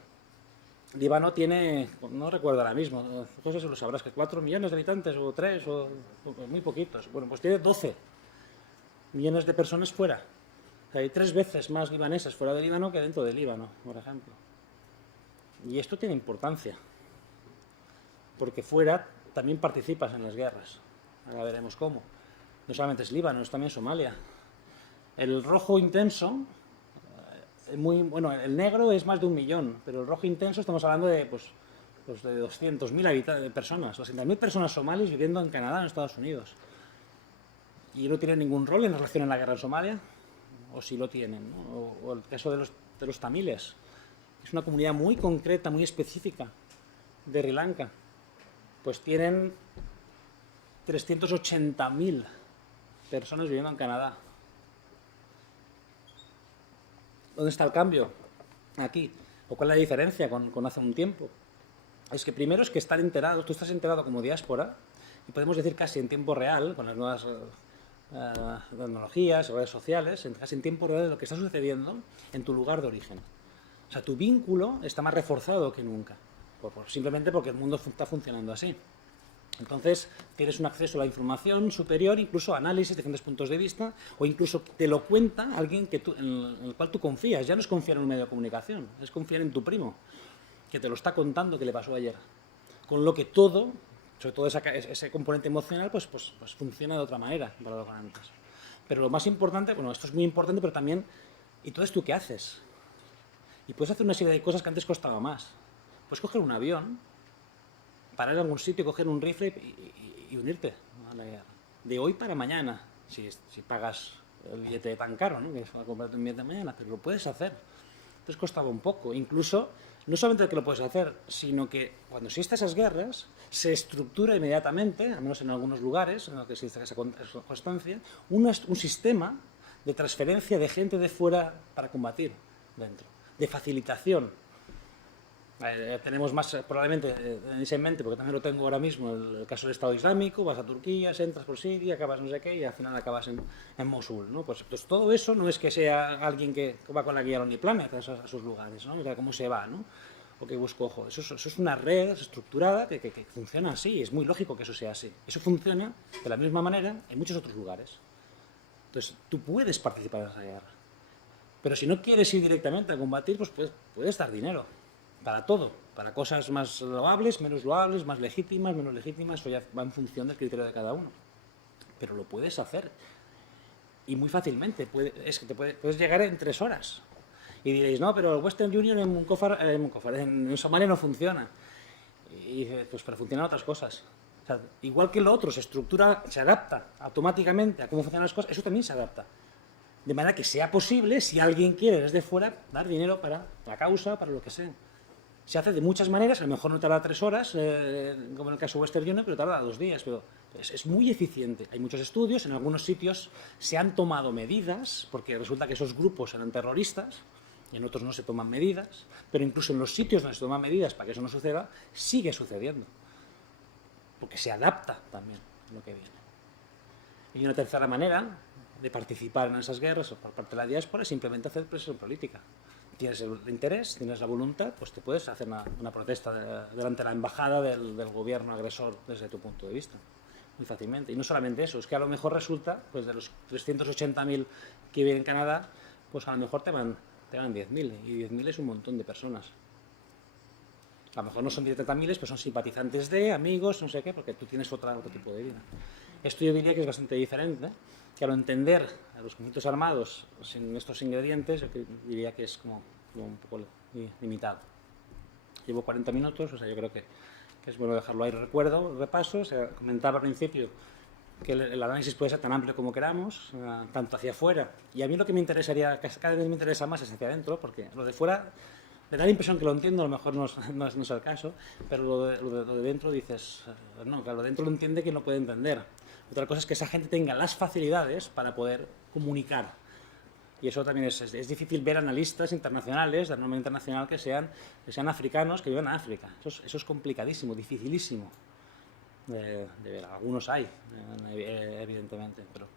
Líbano tiene, no recuerdo ahora mismo, José se lo sabrás, que 4 millones de habitantes o 3 o muy poquitos. Bueno, pues tiene 12 millones de personas fuera. O sea, hay 3 veces más libaneses fuera de Líbano que dentro de Líbano, por ejemplo. Y esto tiene importancia, porque fuera también participas en las guerras. Ahora veremos cómo. No solamente es Líbano, es también Somalia. El rojo intenso, el negro es más de 1 millón, pero el rojo intenso estamos hablando de, de 200.000 personas, 200.000 personas somalíes viviendo en Canadá, en Estados Unidos. Y no tienen ningún rol en relación a la guerra en Somalia, o sí lo tienen, ¿no? O el caso de los tamiles. Es una comunidad muy concreta, muy específica de Sri Lanka. Pues tienen 380.000 personas viviendo en Canadá. ¿Dónde está el cambio? Aquí. ¿O cuál es la diferencia con hace un tiempo? Es que primero es que estar enterado, tú estás enterado como diáspora, y podemos decir casi en tiempo real, con las nuevas tecnologías, redes sociales, casi en tiempo real de lo que está sucediendo en tu lugar de origen. O sea, tu vínculo está más reforzado que nunca, simplemente porque el mundo está funcionando así. Entonces, tienes un acceso a la información superior, incluso a análisis de diferentes puntos de vista, o incluso te lo cuenta alguien en el cual tú confías. Ya no es confiar en un medio de comunicación, es confiar en tu primo, que te lo está contando que le pasó ayer. Con lo que todo, sobre todo ese componente emocional, pues funciona de otra manera, comparado con antes. Pero lo más importante, bueno, esto es muy importante, pero también, ¿y entonces tú qué haces? Y puedes hacer una serie de cosas que antes costaba más. Puedes coger un avión, parar en algún sitio, coger un rifle y unirte a la guerra. De hoy para mañana, si pagas el billete tan caro, ¿no? Que es para comprarte un billete de mañana, pero lo puedes hacer. Entonces costaba un poco. Incluso, no solamente que lo puedes hacer, sino que cuando existen esas guerras, se estructura inmediatamente, al menos en algunos lugares, en los que existe esa constancia, un sistema de transferencia de gente de fuera para combatir dentro, de facilitación. Tenemos más, probablemente, en mente, porque también lo tengo ahora mismo, el caso del Estado Islámico, vas a Turquía, entras por Siria, acabas no sé qué, y al final acabas en Mosul, ¿no? Pues todo eso no es que sea alguien que va con la guía Lonely Planet a esos lugares, ¿no? Mira cómo se va, ¿no? O que busco ojo. Eso es una red estructurada que funciona así, es muy lógico que eso sea así. Eso funciona de la misma manera en muchos otros lugares. Entonces, tú puedes participar en esa guerra. Pero si no quieres ir directamente a combatir, pues puedes dar dinero. Para todo, para cosas más loables, menos loables, más legítimas, menos legítimas, eso ya va en función del criterio de cada uno. Pero lo puedes hacer. Y muy fácilmente, puedes llegar en 3 horas. Y diréis, no, pero el Western Union en Somalia no funciona. Y dices, pues pero funcionan otras cosas. O sea, igual que lo otro se estructura, se adapta automáticamente a cómo funcionan las cosas, eso también se adapta. De manera que sea posible, si alguien quiere desde fuera, dar dinero para la causa, para lo que sea. Se hace de muchas maneras, a lo mejor no tarda 3 horas, como en el caso de Western Union, pero tarda 2 días. Pero es muy eficiente. Hay muchos estudios, en algunos sitios se han tomado medidas, porque resulta que esos grupos eran terroristas, y en otros no se toman medidas, pero incluso en los sitios donde se toman medidas para que eso no suceda, sigue sucediendo. Porque se adapta también lo que viene. Y una tercera manera de participar en esas guerras por parte de la diáspora es simplemente hacer presión política. Tienes el interés, tienes la voluntad, pues te puedes hacer una protesta delante de la embajada del gobierno agresor desde tu punto de vista, muy fácilmente. Y no solamente eso, es que a lo mejor resulta, pues de los 380.000 que viven en Canadá, pues a lo mejor te van 10.000, y 10.000 es un montón de personas. A lo mejor no son 10.000, pero son simpatizantes de, amigos, no sé qué, porque tú tienes otro tipo de vida. Esto yo diría que es bastante diferente, que al entender a los conflictos armados sin estos ingredientes, yo diría que es como un poco limitado. Llevo 40 minutos, o sea, yo creo que es bueno dejarlo ahí. Recuerdo, repaso, se comentaba al principio que el análisis puede ser tan amplio como queramos, tanto hacia afuera, y a mí lo que me interesaría, cada vez me interesa más es hacia adentro, porque lo de fuera me da la impresión que lo entiendo, a lo mejor no es el caso, pero lo de dentro dices, no, claro, lo de dentro lo entiende quien lo puede entender. Otra cosa es que esa gente tenga las facilidades para poder comunicar. Y eso también es difícil ver analistas internacionales, de armamento internacional, que sean africanos, que vivan en África. Eso es complicadísimo, dificilísimo de ver. Algunos hay, evidentemente, pero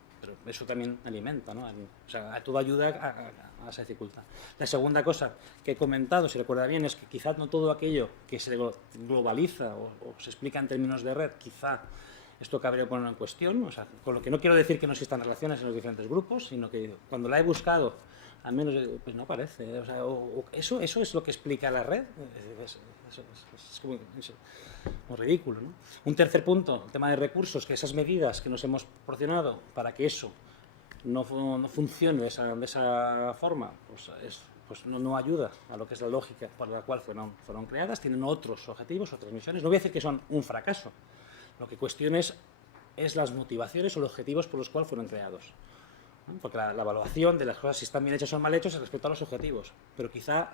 eso también alimenta, ¿no? O sea, todo ayuda a esa dificultad. La segunda cosa que he comentado, si recuerda bien, es que quizás no todo aquello que se globaliza o se explica en términos de red, quizá esto cabría ponerlo en cuestión, o sea, con lo que no quiero decir que no existan relaciones en los diferentes grupos, sino que cuando la he buscado, al menos pues no parece, o sea, eso es lo que explica la red, es como ridículo, ¿no? Un tercer punto, el tema de recursos, que esas medidas que nos hemos proporcionado para que eso no funcione de esa forma, pues no ayuda a lo que es la lógica por la cual fueron creadas, tienen otros objetivos, otras misiones. No voy a decir que son un fracaso. Lo que cuestiono es las motivaciones o los objetivos por los cuales fueron creados. ¿No? Porque la evaluación de las cosas, si están bien hechas o mal hechas, respecto a los objetivos. Pero quizá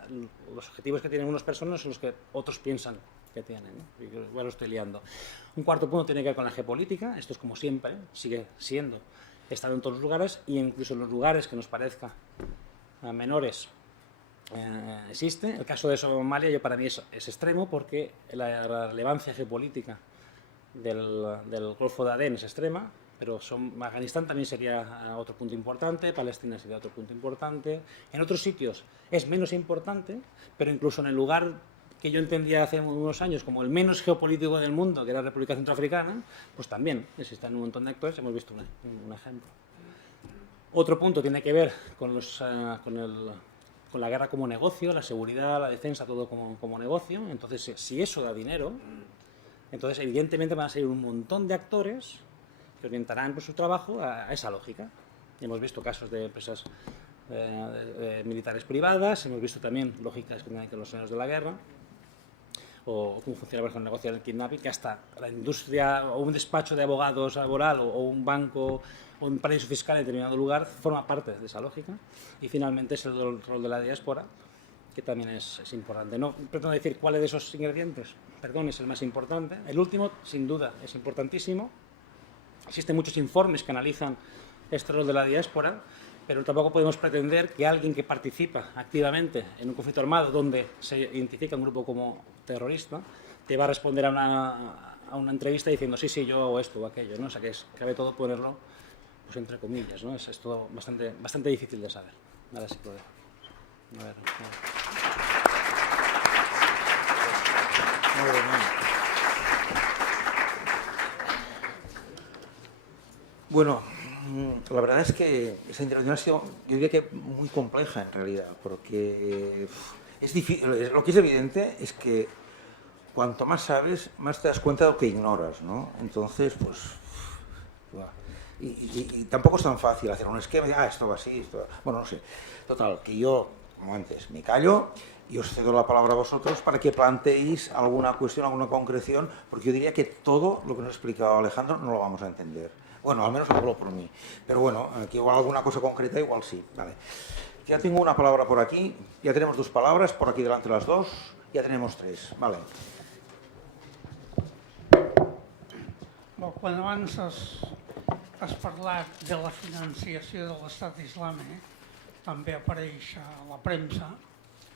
los objetivos que tienen unas personas son los que otros piensan que tienen, ¿no? Igual lo estoy liando. Un cuarto punto tiene que ver con la geopolítica. Esto es como siempre, sigue siendo. Estar en todos los lugares, e incluso en los lugares que nos parezca menores existe. El caso de Somalia yo para mí es extremo porque la relevancia geopolítica del Golfo de Adén es extrema, pero Afganistán también sería otro punto importante, Palestina sería otro punto importante. En otros sitios es menos importante, pero incluso en el lugar que yo entendía hace unos años como el menos geopolítico del mundo, que era la República Centroafricana, pues también existen un montón de actores, hemos visto un ejemplo. Otro punto tiene que ver con la guerra como negocio, la seguridad, la defensa, todo como negocio. Entonces, si eso da dinero, entonces evidentemente van a salir un montón de actores que orientarán su trabajo a esa lógica. Hemos visto casos de empresas militares privadas, hemos visto también lógicas que tienen que ver los señores de la guerra, o cómo funciona por ejemplo, el negocio del kidnapping, que hasta la industria o un despacho de abogados laboral o un banco o un paraíso fiscal en determinado lugar forma parte de esa lógica. Y finalmente es el rol de la diáspora, que también es importante. No pretendo decir cuál de esos ingredientes, perdón, es el más importante. El último, sin duda, es importantísimo. Existen muchos informes que analizan este rol de la diáspora, pero tampoco podemos pretender que alguien que participa activamente en un conflicto armado donde se identifica un grupo como terrorista te va a responder a una entrevista diciendo sí, yo hago esto o aquello, ¿no? O sea que cabe todo ponerlo pues, entre comillas, ¿no? Es todo bastante difícil de saber. Ahora sí puedo. A ver. Muy bien. Bueno, la verdad es que esa intervención ha sido, yo diría que muy compleja en realidad, porque es difícil, lo que es evidente es que cuanto más sabes, más te das cuenta de lo que ignoras, ¿no? Entonces, pues... Y tampoco es tan fácil hacer un esquema de, esto va así, esto va... Bueno, no sé. Total, que yo, como antes, me callo y os cedo la palabra a vosotros para que planteéis alguna cuestión, alguna concreción, porque yo diría que todo lo que nos ha explicado Alejandro no lo vamos a entender. Bueno, al menos hablo por mí. Pero bueno, que igual alguna cosa concreta, igual sí. Vale. Ya tengo una palabra por aquí, ya tenemos 2 palabras, por aquí delante las 2, ya tenemos 3. Vale. Quan abans has parlat de la financiació de l'estat islàmic, també apareix a la premsa,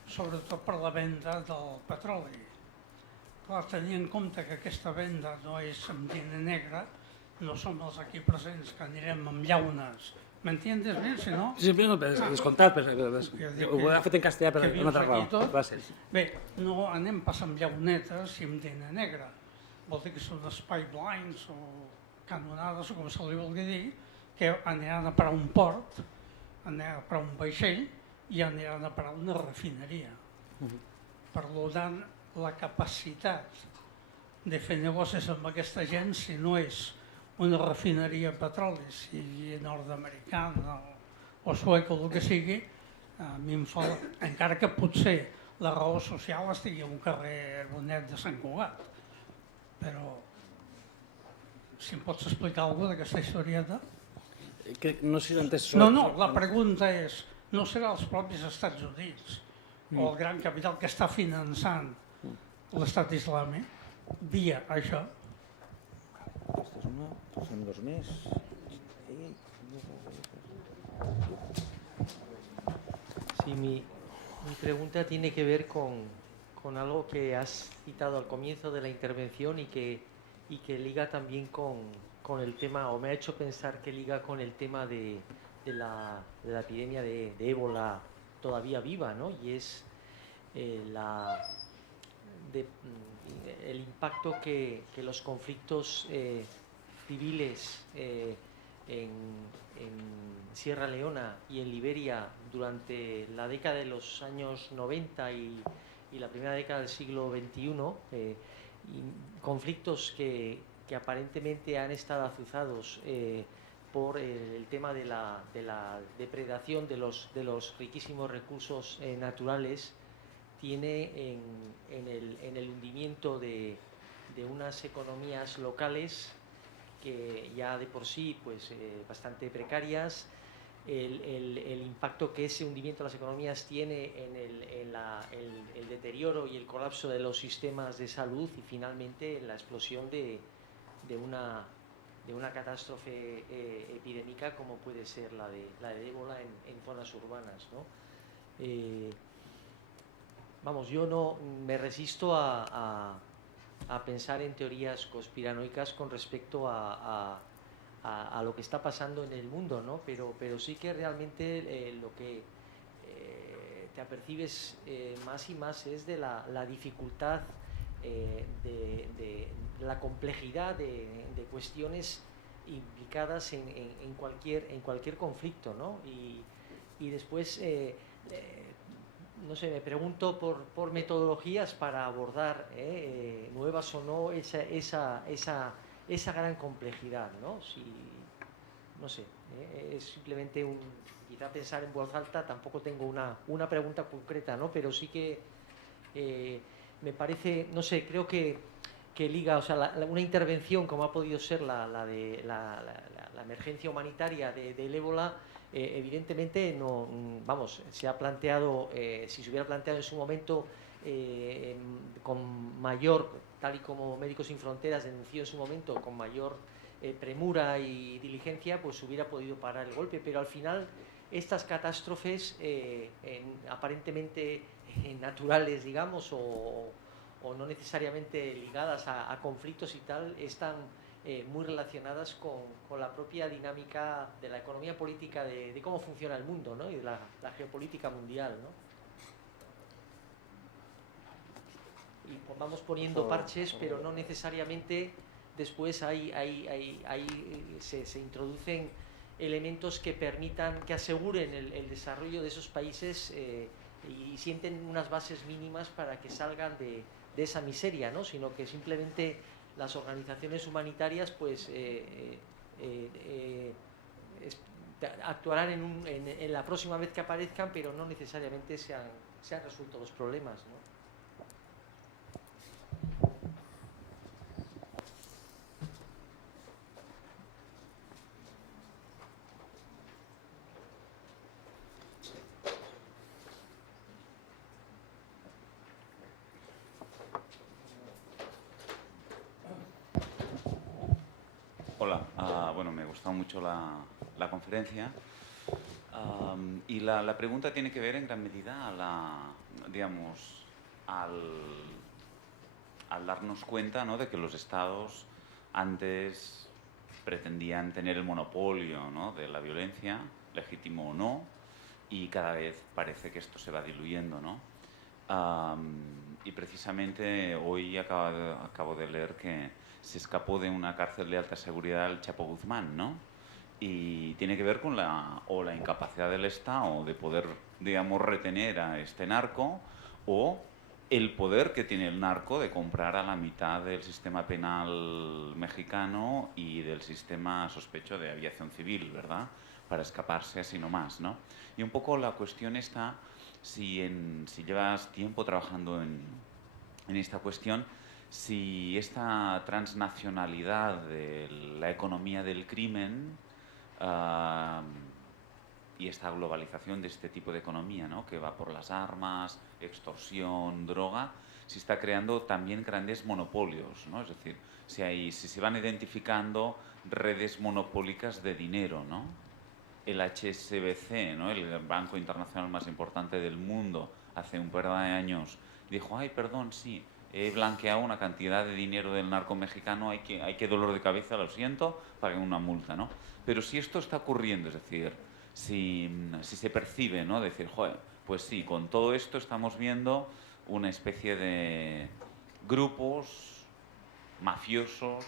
sobretot per la venda del petroli. Clar, tenint en compte que aquesta venda no és amb diner negre, no som els aquí presents que anirem amb llaunes. ¿M'entiendes bien, si no? Sí, no, descomptat, però ho he fet en castellà per una altra raó. Gràcies. Bé, no anem passant llaunetes i amb diner negre. Vol dir que són pipelines o canonades, o com se li vulgui dir, que aniran a parar un port, aniran a parar un vaixell i aniran a parar una refineria. Per tant, la capacitat de fer negocis amb aquesta gent, si no és una refineria de petroli, sigui nord-americana o sueca o el que sigui, a mi em fa... Encara que potser la raó social estigui a un carrer bonet de Sant Cugat. Però, si em pots explicar alguna cosa d'aquesta historieta? No sé si l'entès. No, la pregunta és, no serà els propis Estats Units o el gran capital que està finançant l'estat islàmic via això? Esta es una, son 2 més. Sí, mi pregunta tiene que ver con algo que has citado al comienzo de la intervención y que liga también con el tema, o me ha hecho pensar que liga con el tema de la epidemia de ébola todavía viva, ¿no? Y es el impacto que los conflictos civiles en Sierra Leona y en Liberia durante la década de los años 90 y la primera década del siglo XXI, conflictos que aparentemente han estado azuzados por el tema de la depredación de los riquísimos recursos naturales, tiene en el hundimiento de unas economías locales que ya de por sí pues bastante precarias, el impacto que ese hundimiento de las economías tiene en el deterioro y el colapso de los sistemas de salud y finalmente la explosión de una catástrofe epidémica como puede ser la de ébola en zonas urbanas, ¿no? vamos, yo no me resisto a pensar en teorías conspiranoicas con respecto a lo que está pasando en el mundo, ¿no? Pero sí que realmente lo que te apercibes más y más es de la dificultad, de la complejidad de cuestiones implicadas en cualquier conflicto, ¿no? Y después, no sé, me pregunto por metodologías para abordar, nuevas o no, esa gran complejidad, ¿no? No sé, es simplemente quizá pensar en voz alta. Tampoco tengo una pregunta concreta, ¿no? Pero sí que me parece, no sé, creo que liga, o sea, una intervención como ha podido ser la de la emergencia humanitaria del ébola, evidentemente no, vamos, se ha planteado, si se hubiera planteado en su momento con mayor, tal y como Médicos Sin Fronteras denunció en su momento, con mayor premura y diligencia, pues hubiera podido parar el golpe. Pero al final estas catástrofes aparentemente naturales, digamos, o no necesariamente ligadas a conflictos y tal, están muy relacionadas con la propia dinámica de la economía política, de cómo funciona el mundo, ¿no? Y de la geopolítica mundial, ¿no? Y vamos poniendo parches, pero no necesariamente después se introducen elementos que permitan, que aseguren el desarrollo de esos países y sienten unas bases mínimas para que salgan de esa miseria, ¿no? Sino que simplemente las organizaciones humanitarias pues actuarán en la próxima vez que aparezcan, pero no necesariamente se han resuelto los problemas, ¿no? Hola, bueno, me ha gustado mucho la conferencia y la pregunta tiene que ver en gran medida digamos, al darnos cuenta, ¿no?, de que los estados antes pretendían tener el monopolio, ¿no?, de la violencia, legítimo o no, y cada vez parece que esto se va diluyendo, ¿no? Y precisamente hoy acabo de leer que se escapó de una cárcel de alta seguridad el Chapo Guzmán, ¿no? Y tiene que ver con la incapacidad del Estado de poder, digamos, retener a este narco, o el poder que tiene el narco de comprar a la mitad del sistema penal mexicano y del sistema, sospecho, de aviación civil, ¿verdad?, para escaparse así nomás, ¿no? Y un poco la cuestión está, si llevas tiempo trabajando en esta cuestión, si esta transnacionalidad de la economía del crimen y esta globalización de este tipo de economía, ¿no?, que va por las armas, extorsión, droga, se está creando también grandes monopolios, ¿no? Es decir, si se van identificando redes monopólicas de dinero, ¿no? El HSBC, ¿no?, el banco internacional más importante del mundo, hace un par de años dijo: ay, perdón, sí, he blanqueado una cantidad de dinero del narco mexicano, hay que dolor de cabeza, lo siento, paguen una multa, ¿no? Pero si esto está ocurriendo, es decir, si se percibe, ¿no?, decir, joder, pues sí, con todo esto estamos viendo una especie de grupos mafiosos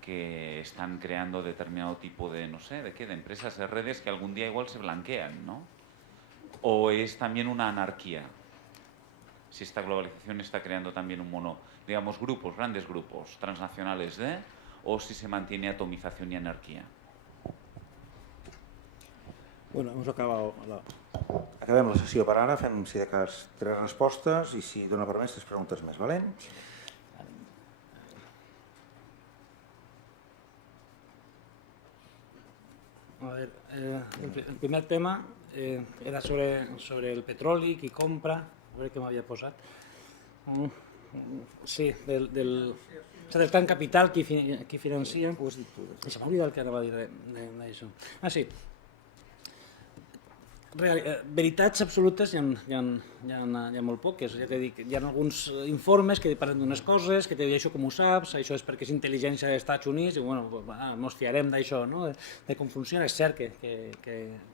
que están creando determinado tipo de, no sé, de empresas, de redes que algún día igual se blanquean, ¿no? O es también una anarquía. Si esta globalización está creando también digamos, grandes grupos transnacionales o si se mantiene atomización y anarquía. Bueno, hemos acabat acabem la sessió per ara, fem, si de cas, 3 respostes i, si dona per més, 3 preguntes més, valent? A ver, el primer tema era sobre el petroli, qui compra, a veure què m'havia posat. Sí, del gran capital, qui financia. Se m'ha oblidat el que anava a dir d'això. Ah, sí. veritats absolutes hi ha molt poques. Ja t'he dit, hi ha alguns informes que parlen d'unes coses, que te diuen això com ho saps, això és perquè és intel·ligència dels Estats Units, i bueno, ens fiarem d'això, no? De com funciona. És cert que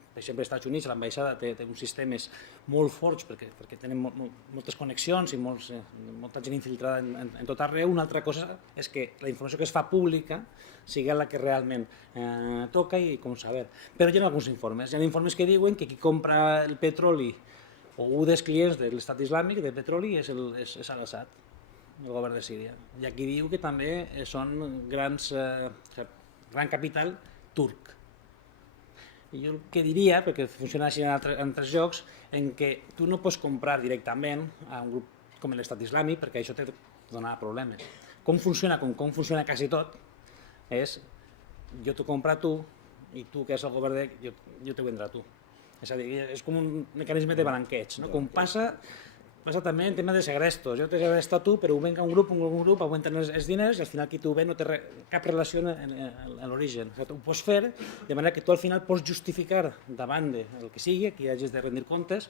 per exemple, als Estats Units l'ambaixada té uns sistemes molt forts perquè tenen moltes connexions i molta gent infiltrada en tot arreu. Una altra cosa és que la informació que es fa pública sigui la que realment toca i com saber. Però hi ha alguns informes. Hi ha informes que diuen que qui compra el petroli o un dels clients de l'estat islàmic de petroli és Al-Assad, el govern de Síria. I aquí diu que també són gran capital turc. I jo el que diria, perquè funciona així en altres llocs, en què tu no pots comprar directament a un grup com l'estat islàmic perquè això te donarà problemes. Com funciona quasi tot, és jo t'ho compro a tu i tu, que és el govern, jo t'ho vendré a tu. És a dir, és com un mecanisme de blanqueig, no? Com passa també en tema de segrestos. Jo te segresto a tu, però ho venga un grup, augmenten els diners i al final qui t'ho ven no té cap relació en l'origen. Ho pots fer de manera que tu al final pots justificar davant del que sigui, que hagis de rendir comptes,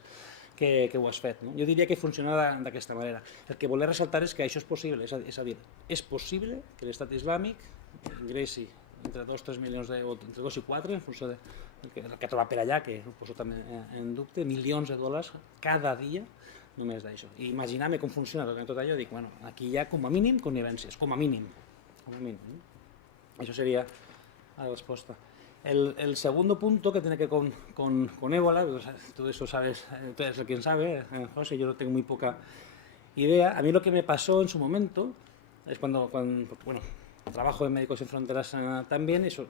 que ho has fet. Jo diria que funciona d'aquesta manera. El que voler ressaltar és que això és possible, és a dir, és possible que l'estat islàmic ingressi entre 2 o 3 milions d'euros, entre 2 i 4, en funció del que ha trobat per allà, que ho poso també en dubte, milions de dòlars cada dia només d'això. I imaginar-me com funciona tot allò, dic, bueno, aquí hi ha com a mínim connivències, com a mínim. Això sería la respuesta. El segundo punto que tiene que ver con ébola, tú eso sabes, tú eres quien sabe, José, yo no tengo muy poca idea. A mí lo que me pasó en su momento es cuando bueno, trabajo en Médicos Sin Fronteras también, eso,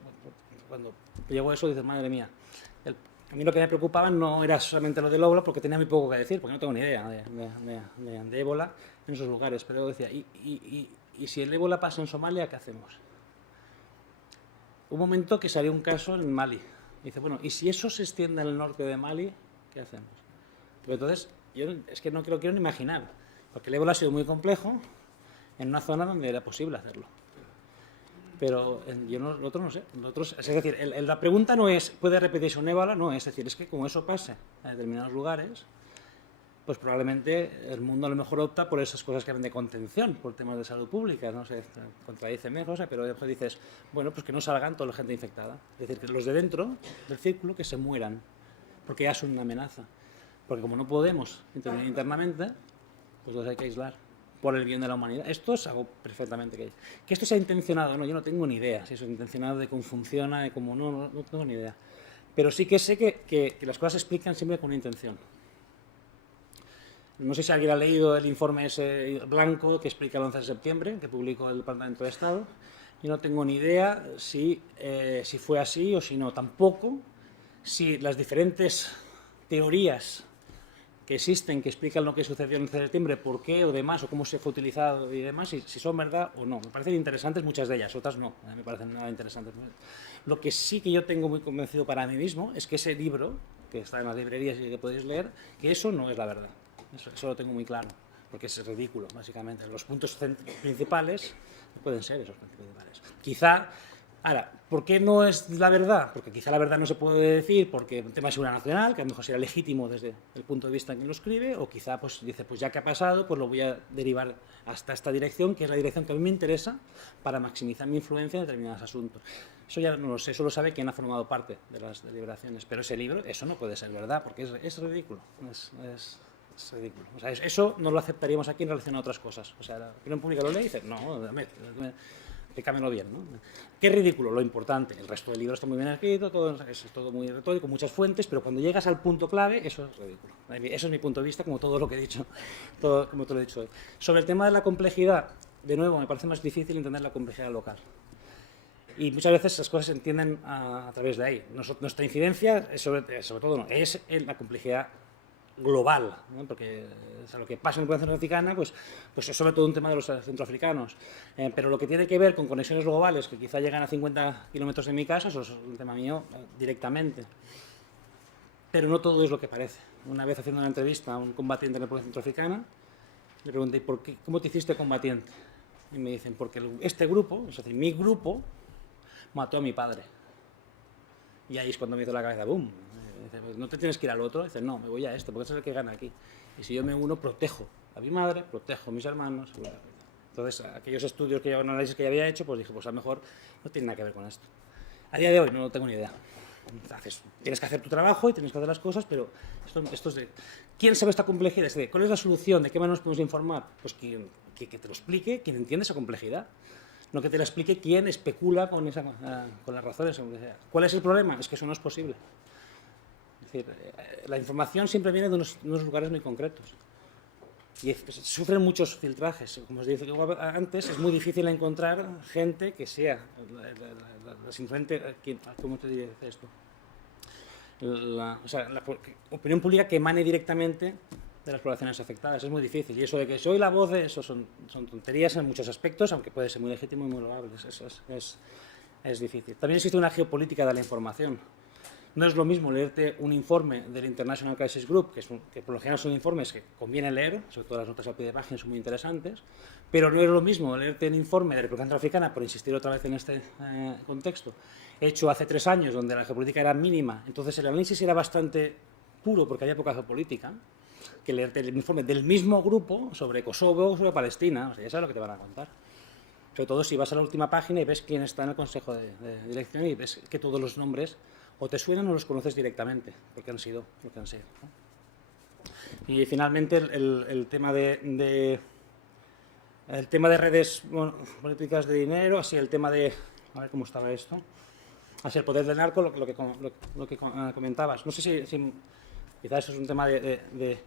cuando llegó eso, dices, madre mía, a mí lo que me preocupaba no era solamente lo del ébola, porque tenía muy poco que decir, porque no tengo ni idea de ébola en esos lugares, pero decía, ¿y si el ébola pasa en Somalia, qué hacemos? Un momento que salió un caso en Mali. Dice, bueno, ¿y si eso se extiende al norte de Mali, qué hacemos? Pero entonces, yo es que no lo quiero ni imaginar, porque el ébola ha sido muy complejo en una zona donde era posible hacerlo. Pero yo lo otro no sé. Es decir, la pregunta no es, ¿puede repetirse un ébola? No, es decir, es que como eso pase en determinados lugares, pues probablemente el mundo a lo mejor opta por esas cosas que hablan de contención, por temas de salud pública, no sé, contradíceme, José, pero después dices, bueno, pues que no salgan toda la gente infectada. Es decir, que los de dentro del círculo que se mueran, porque ya son una amenaza. Porque como no podemos intervenir internamente, pues los hay que aislar por el bien de la humanidad. Esto es algo perfectamente que esto sea intencionado, no, yo no tengo ni idea si eso es intencionado, de cómo funciona, de cómo no tengo ni idea. Pero sí que sé que las cosas se explican siempre con una intención. No sé si alguien ha leído el informe ese blanco que explica el 11 de septiembre, que publicó el Departamento de Estado. Yo no tengo ni idea si fue así o si no. Tampoco si las diferentes teorías que existen, que explican lo que sucedió el 11 de septiembre, por qué o demás, o cómo se fue utilizado y demás, si son verdad o no. Me parecen interesantes muchas de ellas, otras no, me parecen nada interesantes. Lo que sí que yo tengo muy convencido para mí mismo es que ese libro, que está en las librerías y que podéis leer, que eso no es la verdad. Eso lo tengo muy claro, porque es ridículo, básicamente. Los puntos principales pueden ser esos principales. Quizá, ahora, ¿por qué no es la verdad? Porque quizá la verdad no se puede decir porque un tema de seguridad nacional, que a lo mejor sería legítimo desde el punto de vista de quien lo escribe, o quizá pues dice, pues ya que ha pasado, pues lo voy a derivar hasta esta dirección, que es la dirección que a mí me interesa para maximizar mi influencia en determinados asuntos. Eso ya no lo sé, eso lo sabe quien ha formado parte de las deliberaciones, pero ese libro, eso no puede ser verdad, porque es ridículo, es ridículo. O sea, eso no lo aceptaríamos aquí en relación a otras cosas. O sea, la opinión pública lo lee y dice, no, explícamelo bien, ¿no? Qué ridículo, lo importante. El resto del libro está muy bien escrito, es todo muy retórico, muchas fuentes, pero cuando llegas al punto clave, eso es ridículo. Eso es mi punto de vista, como todo lo que he dicho, como te lo he dicho hoy. Sobre el tema de la complejidad, de nuevo, me parece más difícil entender la complejidad local. Y muchas veces esas cosas se entienden a través de ahí. Nuestra incidencia, sobre todo, no, es en la complejidad global, ¿no? Porque lo que pasa en la población centroafricana pues es sobre todo un tema de los centroafricanos, pero lo que tiene que ver con conexiones globales que quizá llegan a 50 kilómetros de mi casa, eso es un tema mío directamente, pero no todo es lo que parece. Una vez haciendo una entrevista a un combatiente de la población centroafricana, le pregunté, ¿cómo te hiciste combatiente? Y me dicen, porque este grupo, es decir, mi grupo, mató a mi padre. Y ahí es cuando me hizo la cabeza, ¡boom! Dice, pues no te tienes que ir al otro. Dice, no, me voy a este, porque ese es el que gana aquí. Y si yo me uno, protejo a mi madre, protejo a mis hermanos. Entonces, aquellos estudios, análisis que ya había hecho, pues dije, pues a lo mejor no tiene nada que ver con esto. A día de hoy no tengo ni idea. Tienes que hacer tu trabajo y tienes que hacer las cosas, pero esto es de... ¿Quién sabe esta complejidad? ¿Cuál es la solución? ¿De qué manera nos podemos informar? Pues que te lo explique quien entiende esa complejidad. No que te la explique quien especula con las razones. ¿Cuál es el problema? Es que eso no es posible. Es decir, la información siempre viene de unos lugares muy concretos. Y sufren muchos filtrajes. Como os dije antes, es muy difícil encontrar gente que sea la simplemente, ¿cómo te diría esto? La opinión pública que emane directamente de las poblaciones afectadas. Es muy difícil. Y eso de que soy la voz de eso son tonterías en muchos aspectos, aunque puede ser muy legítimo y muy loable. Eso es difícil. También existe una geopolítica de la información. No es lo mismo leerte un informe del International Crisis Group, que por lo general son informes que conviene leer, sobre todo las notas al pie de página son muy interesantes, pero no es lo mismo leerte un informe de República Centroafricana, por insistir otra vez en este contexto, hecho hace 3 años, donde la geopolítica era mínima, entonces el análisis era bastante puro porque había poca geopolítica, que leerte el informe del mismo grupo sobre Kosovo o sobre Palestina. O sea, ya sabes lo que te van a contar. Sobre todo si vas a la última página y ves quién está en el Consejo de Dirección y ves que todos los nombres o te suenan o los conoces directamente, porque han sido lo que han sido, ¿no? Y finalmente el tema de redes políticas de dinero, así el tema de... A ver cómo estaba esto. Así el poder del narco, lo que comentabas. No sé si quizás eso es un tema de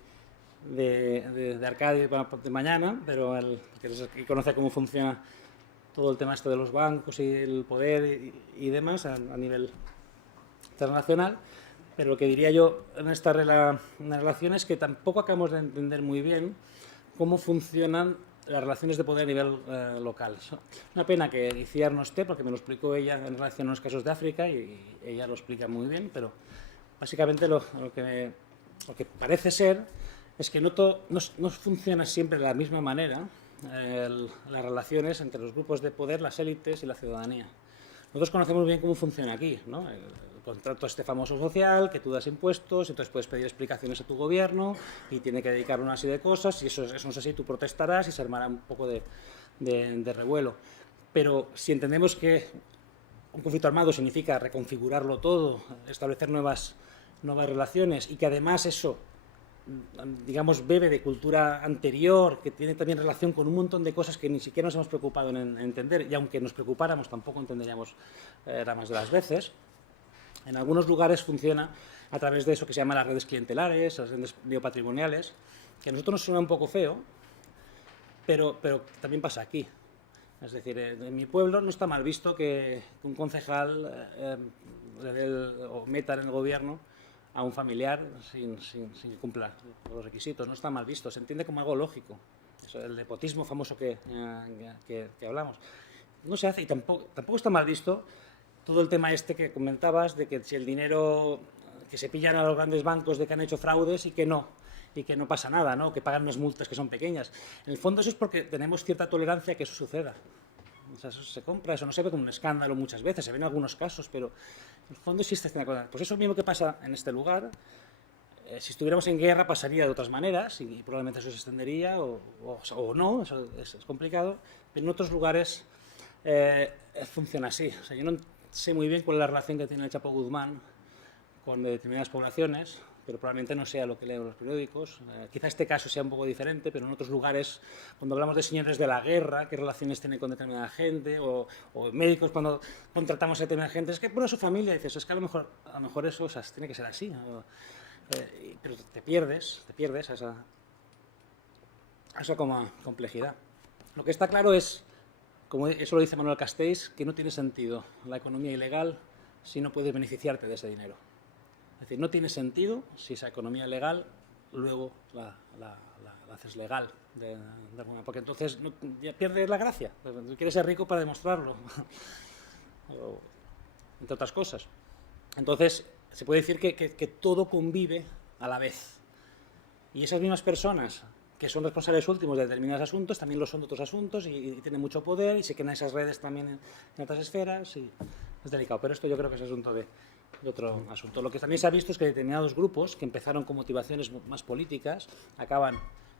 Arcadi de mañana, pero que conoce cómo funciona todo el tema este de los bancos y el poder y demás a nivel internacional, pero lo que diría yo en esta relación es que tampoco acabamos de entender muy bien cómo funcionan las relaciones de poder a nivel local. Es una pena que Iciar no esté, porque me lo explicó ella en relación a los casos de África y ella lo explica muy bien, pero básicamente lo que parece ser es que no funciona siempre de la misma manera las relaciones entre los grupos de poder, las élites y la ciudadanía. Nosotros conocemos bien cómo funciona aquí, ¿no? El contrato este famoso social, que tú das impuestos, entonces puedes pedir explicaciones a tu gobierno y tiene que dedicar una serie de cosas, y eso no es así, tú protestarás y se armará un poco de revuelo. Pero si entendemos que un conflicto armado significa reconfigurarlo todo, establecer nuevas relaciones y que además eso, digamos, bebe de cultura anterior, que tiene también relación con un montón de cosas que ni siquiera nos hemos preocupado en entender, y aunque nos preocupáramos tampoco entenderíamos la más de las veces. En algunos lugares funciona a través de eso que se llama las redes clientelares, las redes biopatrimoniales, que a nosotros nos suena un poco feo, pero también pasa aquí. Es decir, en mi pueblo no está mal visto que un concejal o meta en el gobierno a un familiar sin que cumpla los requisitos. No está mal visto, se entiende como algo lógico. Eso, el nepotismo famoso que hablamos. No se hace, y tampoco está mal visto todo el tema este que comentabas, de que si el dinero, que se pillan a los grandes bancos de que han hecho fraudes y que no pasa nada, ¿no? Que pagan unas multas que son pequeñas. En el fondo eso es porque tenemos cierta tolerancia a que eso suceda. O sea, eso se compra, eso no se ve como un escándalo muchas veces, se ven algunos casos, pero en el fondo existe esta cosa. Pues eso mismo que pasa en este lugar, si estuviéramos en guerra pasaría de otras maneras y probablemente eso se extendería o no, eso es complicado, pero en otros lugares funciona así. O sea, yo no sé muy bien cuál es la relación que tiene el Chapo Guzmán con determinadas poblaciones, pero probablemente no sea lo que leo en los periódicos. Quizá este caso sea un poco diferente, pero en otros lugares, cuando hablamos de señores de la guerra, qué relaciones tienen con determinada gente, o médicos cuando contratamos a determinada gente, es que por su familia, dices, es que a lo mejor eso, o sea, tiene que ser así, pero te pierdes a esa como complejidad. Lo que está claro es, como eso lo dice Manuel Castells, que no tiene sentido la economía ilegal si no puedes beneficiarte de ese dinero. Es decir, no tiene sentido si esa economía legal luego la haces legal, porque entonces ya pierdes la gracia. Quieres ser rico para demostrarlo, entre otras cosas. Entonces, se puede decir que todo convive a la vez. Y esas mismas personas que son responsables últimos de determinados asuntos también lo son de otros asuntos y tienen mucho poder y se quedan esas redes también en otras esferas y es delicado. Pero esto yo creo que es asunto de asunto. Lo que también se ha visto es que determinados grupos que empezaron con motivaciones más políticas acaban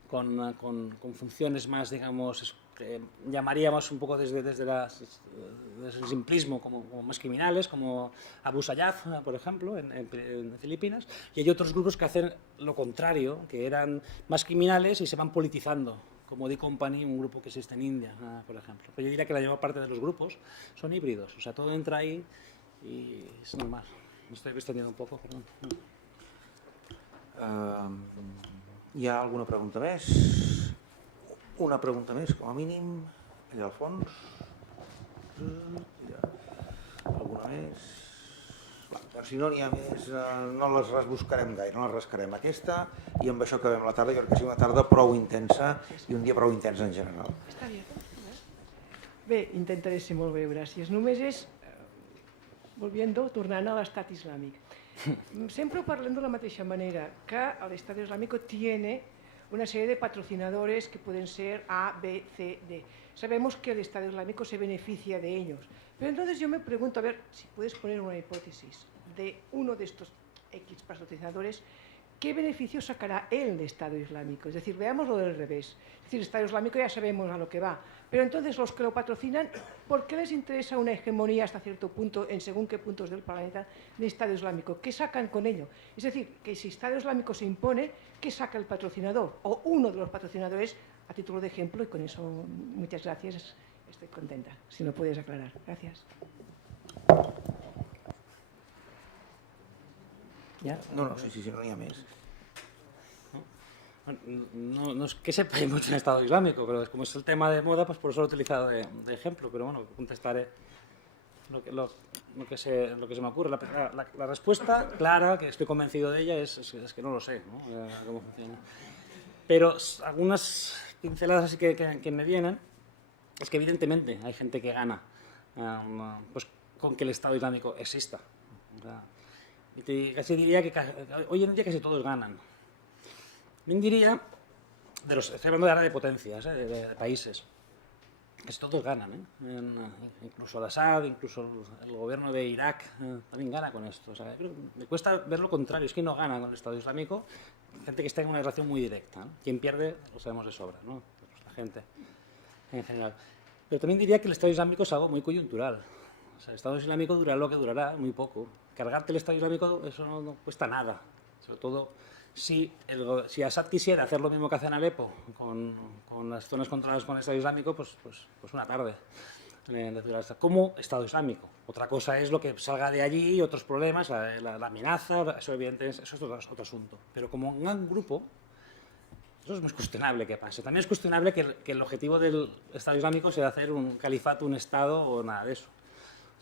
con funciones más, digamos, que llamaríamos un poco desde el simplismo como más criminales, como Abu Sayyaf, por ejemplo, en Filipinas, y hay otros grupos que hacen lo contrario, que eran más criminales y se van politizando, como The Company, un grupo que existe en India, por ejemplo. Pero yo diría que la mayor parte de los grupos son híbridos, o sea, todo entra ahí y es normal. Me estoy extendiendo un poco, perdón. Hi ha alguna pregunta més? Una pregunta més, com a mínim, allà al fons. Alguna més? Doncs si no n'hi ha més, no les buscarem gaire, no les rascarem aquesta, i amb això acabem la tarda. Jo crec que sigui una tarda prou intensa i un dia prou intens en general. Està bé. Bé, intentaré ser molt breu, gràcies. Només és, tornant a l'estat islàmic. Siempre parlem de la mateixa manera, que el Estado Islámico tiene una serie de patrocinadores que pueden ser A, B, C, D. Sabemos que el Estado Islámico se beneficia de ellos, pero entonces yo me pregunto, a ver, si puedes poner una hipótesis de uno de estos X patrocinadores, ¿qué beneficio sacará el Estado Islámico? Es decir, veámoslo del revés. Es decir, el Estado Islámico ya sabemos a lo que va, pero entonces los que lo patrocinan, ¿por qué les interesa una hegemonía hasta cierto punto en según qué puntos del planeta de Estado Islámico? ¿Qué sacan con ello? Es decir, que si Estado Islámico se impone, ¿qué saca el patrocinador? O uno de los patrocinadores, a título de ejemplo, y con eso muchas gracias, estoy contenta. Si me puedes aclarar. Gracias. ¿Ya? No, sí, no n'hi ha més. No es que sepa mucho en Estado Islámico, pero como es el tema de moda, pues por eso lo he utilizado de ejemplo, pero bueno, contestaré lo que se me ocurre. La respuesta clara, que estoy convencido de ella, es que no lo sé, ¿no? Cómo funciona. Pero algunas pinceladas así que me vienen es que evidentemente hay gente que gana pues, con que el Estado Islámico exista. Y casi diría que hoy en día casi todos ganan. Yo diría, estoy hablando ahora de potencias, de países, casi todos ganan, incluso Al-Assad, incluso el gobierno de Irak también gana con esto. O sea, me cuesta ver lo contrario, es que no gana con el Estado Islámico, gente que está en una relación muy directa, ¿no? Quien pierde lo sabemos de sobra, ¿no? Pues la gente en general. Pero también diría que el Estado Islámico es algo muy coyuntural. O sea, el Estado Islámico durará lo que durará, muy poco. Cargarte el Estado Islámico, eso no cuesta nada. Sobre todo si Assad quisiera hacer lo mismo que hace en Alepo, con las zonas controladas con el Estado Islámico, pues una tarde. Como Estado Islámico. Otra cosa es lo que salga de allí, otros problemas, la amenaza, eso evidentemente eso es otro asunto. Pero como un gran grupo, eso es más cuestionable que pase. También es cuestionable que el objetivo del Estado Islámico sea hacer un califato, un Estado o nada de eso.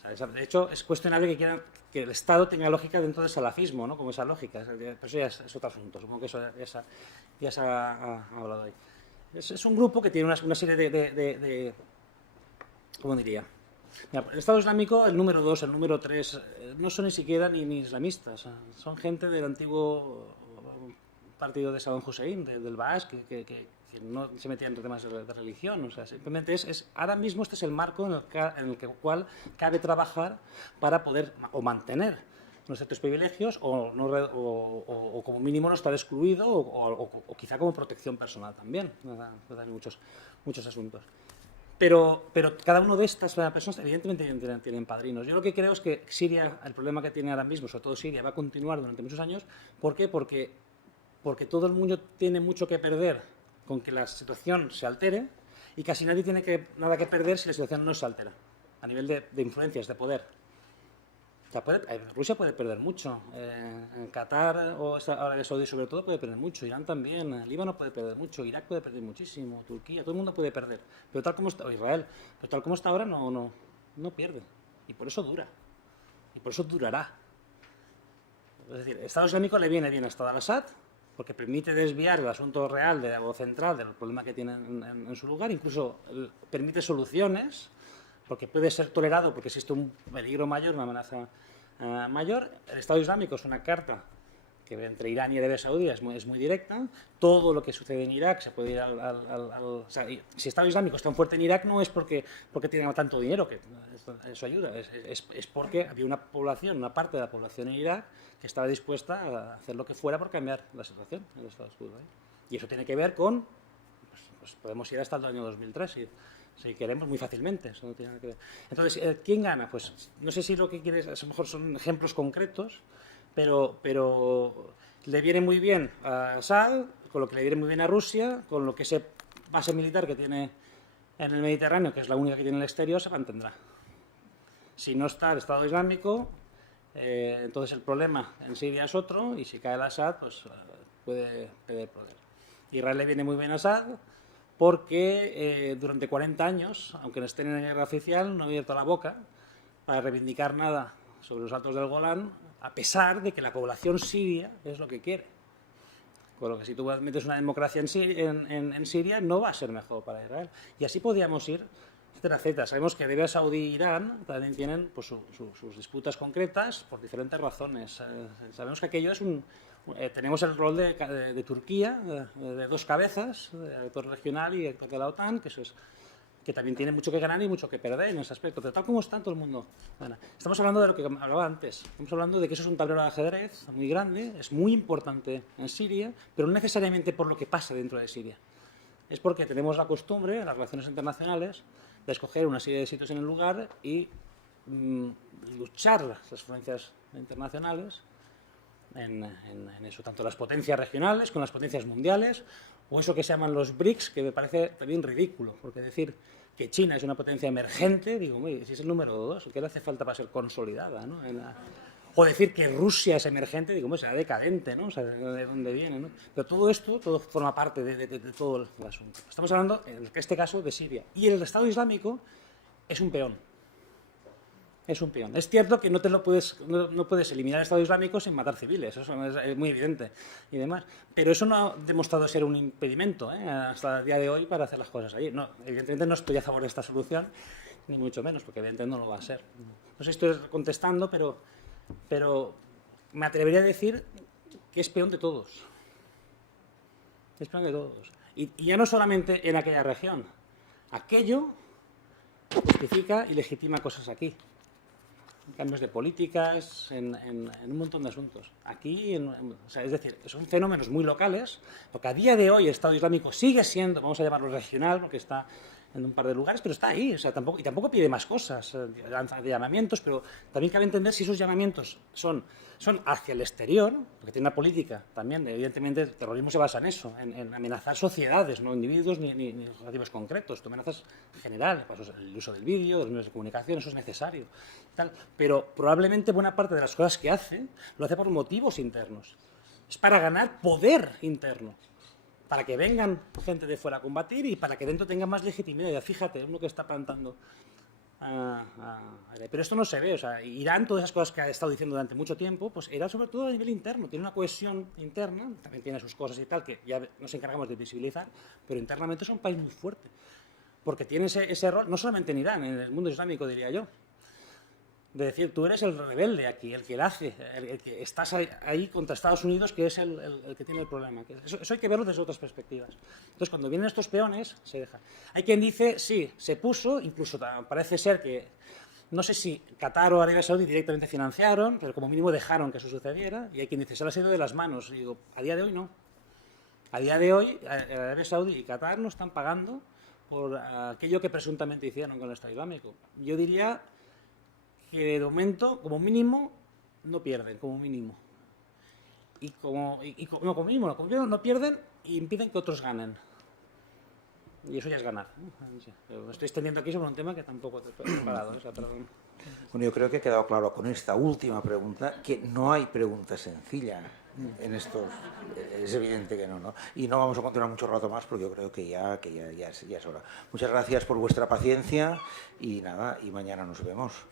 O sea, de hecho, es cuestionable que quieran que el Estado tenga lógica dentro del salafismo, ¿no? Como esa lógica. Pero eso ya es otro asunto. Supongo que eso ya se ha hablado ahí. Es un grupo que tiene una serie de ¿cómo diría? Mira, el Estado Islámico, el número 2, el número 3, no son ni siquiera ni islamistas. Son gente del antiguo partido de Saddam Hussein, del Baas, que no se metían en temas de religión. O sea, simplemente ahora mismo este es el marco en el cual cabe trabajar para poder o mantener ciertos privilegios o como mínimo no estar excluido o quizá como protección personal también. Hay muchos asuntos. Pero cada uno de estas personas evidentemente tienen padrinos. Yo lo que creo es que Siria, el problema que tiene ahora mismo, sobre todo Siria, va a continuar durante muchos años. ¿Por qué? Porque todo el mundo tiene mucho que perder con que la situación se altere y casi nadie tiene nada que perder si la situación no se altera, a nivel de influencias, de poder. O sea, Rusia puede perder mucho, en Qatar o Arabia Saudí sobre todo puede perder mucho, Irán también, Líbano puede perder mucho, Irak puede perder muchísimo, Turquía, todo el mundo puede perder, pero tal como está, Israel, pero tal como está ahora no pierde, y por eso dura, y por eso durará. Es decir, el Estado Islámico le viene bien hasta al-Assad, porque permite desviar el asunto real o central del problema que tiene en su lugar, incluso permite soluciones, porque puede ser tolerado porque existe un peligro mayor, una amenaza mayor. El Estado Islámico es una carta que entre Irán y Arabia Saudí es muy directa. Todo lo que sucede en Irak se puede ir o sea, si el Estado Islámico es tan fuerte en Irak no es porque tienen tanto dinero, que eso ayuda, es porque había una parte de la población en Irak que estaba dispuesta a hacer lo que fuera por cambiar la situación en el Estado Islámico. Y eso tiene que ver con, pues podemos ir hasta el año 2003 si queremos, muy fácilmente. Eso no tiene nada que ver. Entonces, ¿quién gana? Pues no sé si lo que quieres, a lo mejor son ejemplos concretos, pero le viene muy bien a Assad, con lo que le viene muy bien a Rusia, con lo que esa base militar que tiene en el Mediterráneo, que es la única que tiene en el exterior, se mantendrá. Si no está el Estado Islámico, entonces el problema en Siria es otro, y si cae el Assad, pues puede perder poder. Israel le viene muy bien a Assad porque durante 40 años, aunque no estén en guerra oficial, no ha abierto la boca para reivindicar nada sobre los altos del Golán, a pesar de que la población siria es lo que quiere. Con lo que si tú metes una democracia en Siria, no va a ser mejor para Israel. Y así podríamos ir, etcétera, etcétera. Sabemos que Arabia Saudí e Irán también tienen pues, sus disputas concretas por diferentes razones. Sabemos que aquello es tenemos el rol de Turquía, de dos cabezas, de actor regional y actor de la OTAN, que también tiene mucho que ganar y mucho que perder en ese aspecto, pero tal como está todo el mundo. Bueno, estamos hablando de lo que hablaba antes, estamos hablando de que eso es un tablero de ajedrez muy grande, es muy importante en Siria, pero no necesariamente por lo que pasa dentro de Siria. Es porque tenemos la costumbre, en las relaciones internacionales, de escoger una serie de sitios en el lugar y luchar las influencias internacionales en eso, tanto las potencias regionales con las potencias mundiales, o eso que se llaman los BRICS, que me parece también ridículo, porque decir que China es una potencia emergente, digo, si es el número 2, ¿qué le hace falta para ser consolidada? ¿No? O decir que Rusia es emergente, digo, será decadente, ¿no? O sea, ¿de dónde viene? ¿No? Pero todo esto, todo forma parte de todo el asunto. Estamos hablando, en este caso, de Siria. Y el Estado Islámico es un peón. Es un peón. Es cierto que no puedes eliminar el Estado Islámico sin matar civiles, eso es muy evidente y demás. Pero eso no ha demostrado ser un impedimento hasta el día de hoy para hacer las cosas allí. No, evidentemente no estoy a favor de esta solución, ni mucho menos, porque evidentemente no lo va a ser. No sé si estoy contestando, pero me atrevería a decir que es peón de todos. Es peón de todos. Y ya no solamente en aquella región. Aquello justifica y legitima cosas aquí. Cambios de políticas, en un montón de asuntos. Aquí, o sea, es decir, son fenómenos muy locales, porque a día de hoy el Estado Islámico sigue siendo, vamos a llamarlo regional, porque está en un par de lugares, pero está ahí, o sea, tampoco pide más cosas, lanza de llamamientos, pero también cabe entender si esos llamamientos son hacia el exterior, porque tiene una política también, evidentemente el terrorismo se basa en eso, en amenazar sociedades, no individuos ni objetivos concretos, tú amenazas en general, pues, el uso del vídeo, de los medios de comunicación, eso es necesario, tal, pero probablemente buena parte de las cosas que hace, lo hace por motivos internos, es para ganar poder interno, para que vengan gente de fuera a combatir y para que dentro tengan más legitimidad. Ya fíjate, uno que está plantando. Pero esto no se ve, o sea, Irán, todas esas cosas que ha estado diciendo durante mucho tiempo, pues era sobre todo a nivel interno, tiene una cohesión interna, también tiene sus cosas y tal, que ya nos encargamos de visibilizar, pero internamente es un país muy fuerte, porque tiene ese rol, no solamente en Irán, en el mundo islámico, diría yo, de decir, tú eres el rebelde aquí, el que la hace, el que estás ahí contra Estados Unidos, que es el que tiene el problema. Eso hay que verlo desde otras perspectivas. Entonces, cuando vienen estos peones, se deja. Hay quien dice, sí, se puso, incluso parece ser que, no sé si Qatar o Arabia Saudí directamente financiaron, pero como mínimo dejaron que eso sucediera, y hay quien dice, se les ha ido de las manos. Y digo, a día de hoy no. A día de hoy, Arabia Saudí y Qatar no están pagando por aquello que presuntamente hicieron con el Estado Islámico. Yo diría que de momento, como mínimo, no pierden, como mínimo. Como mínimo, no pierden y impiden que otros ganen. Y eso ya es ganar. Pero me estoy extendiendo aquí sobre un tema que tampoco te he preparado. O sea, perdón. Bueno, yo creo que ha quedado claro con esta última pregunta que no hay pregunta sencilla en estos. Es evidente que no. Y no vamos a continuar mucho rato más porque yo creo que ya es hora. Muchas gracias por vuestra paciencia y nada, y mañana nos vemos.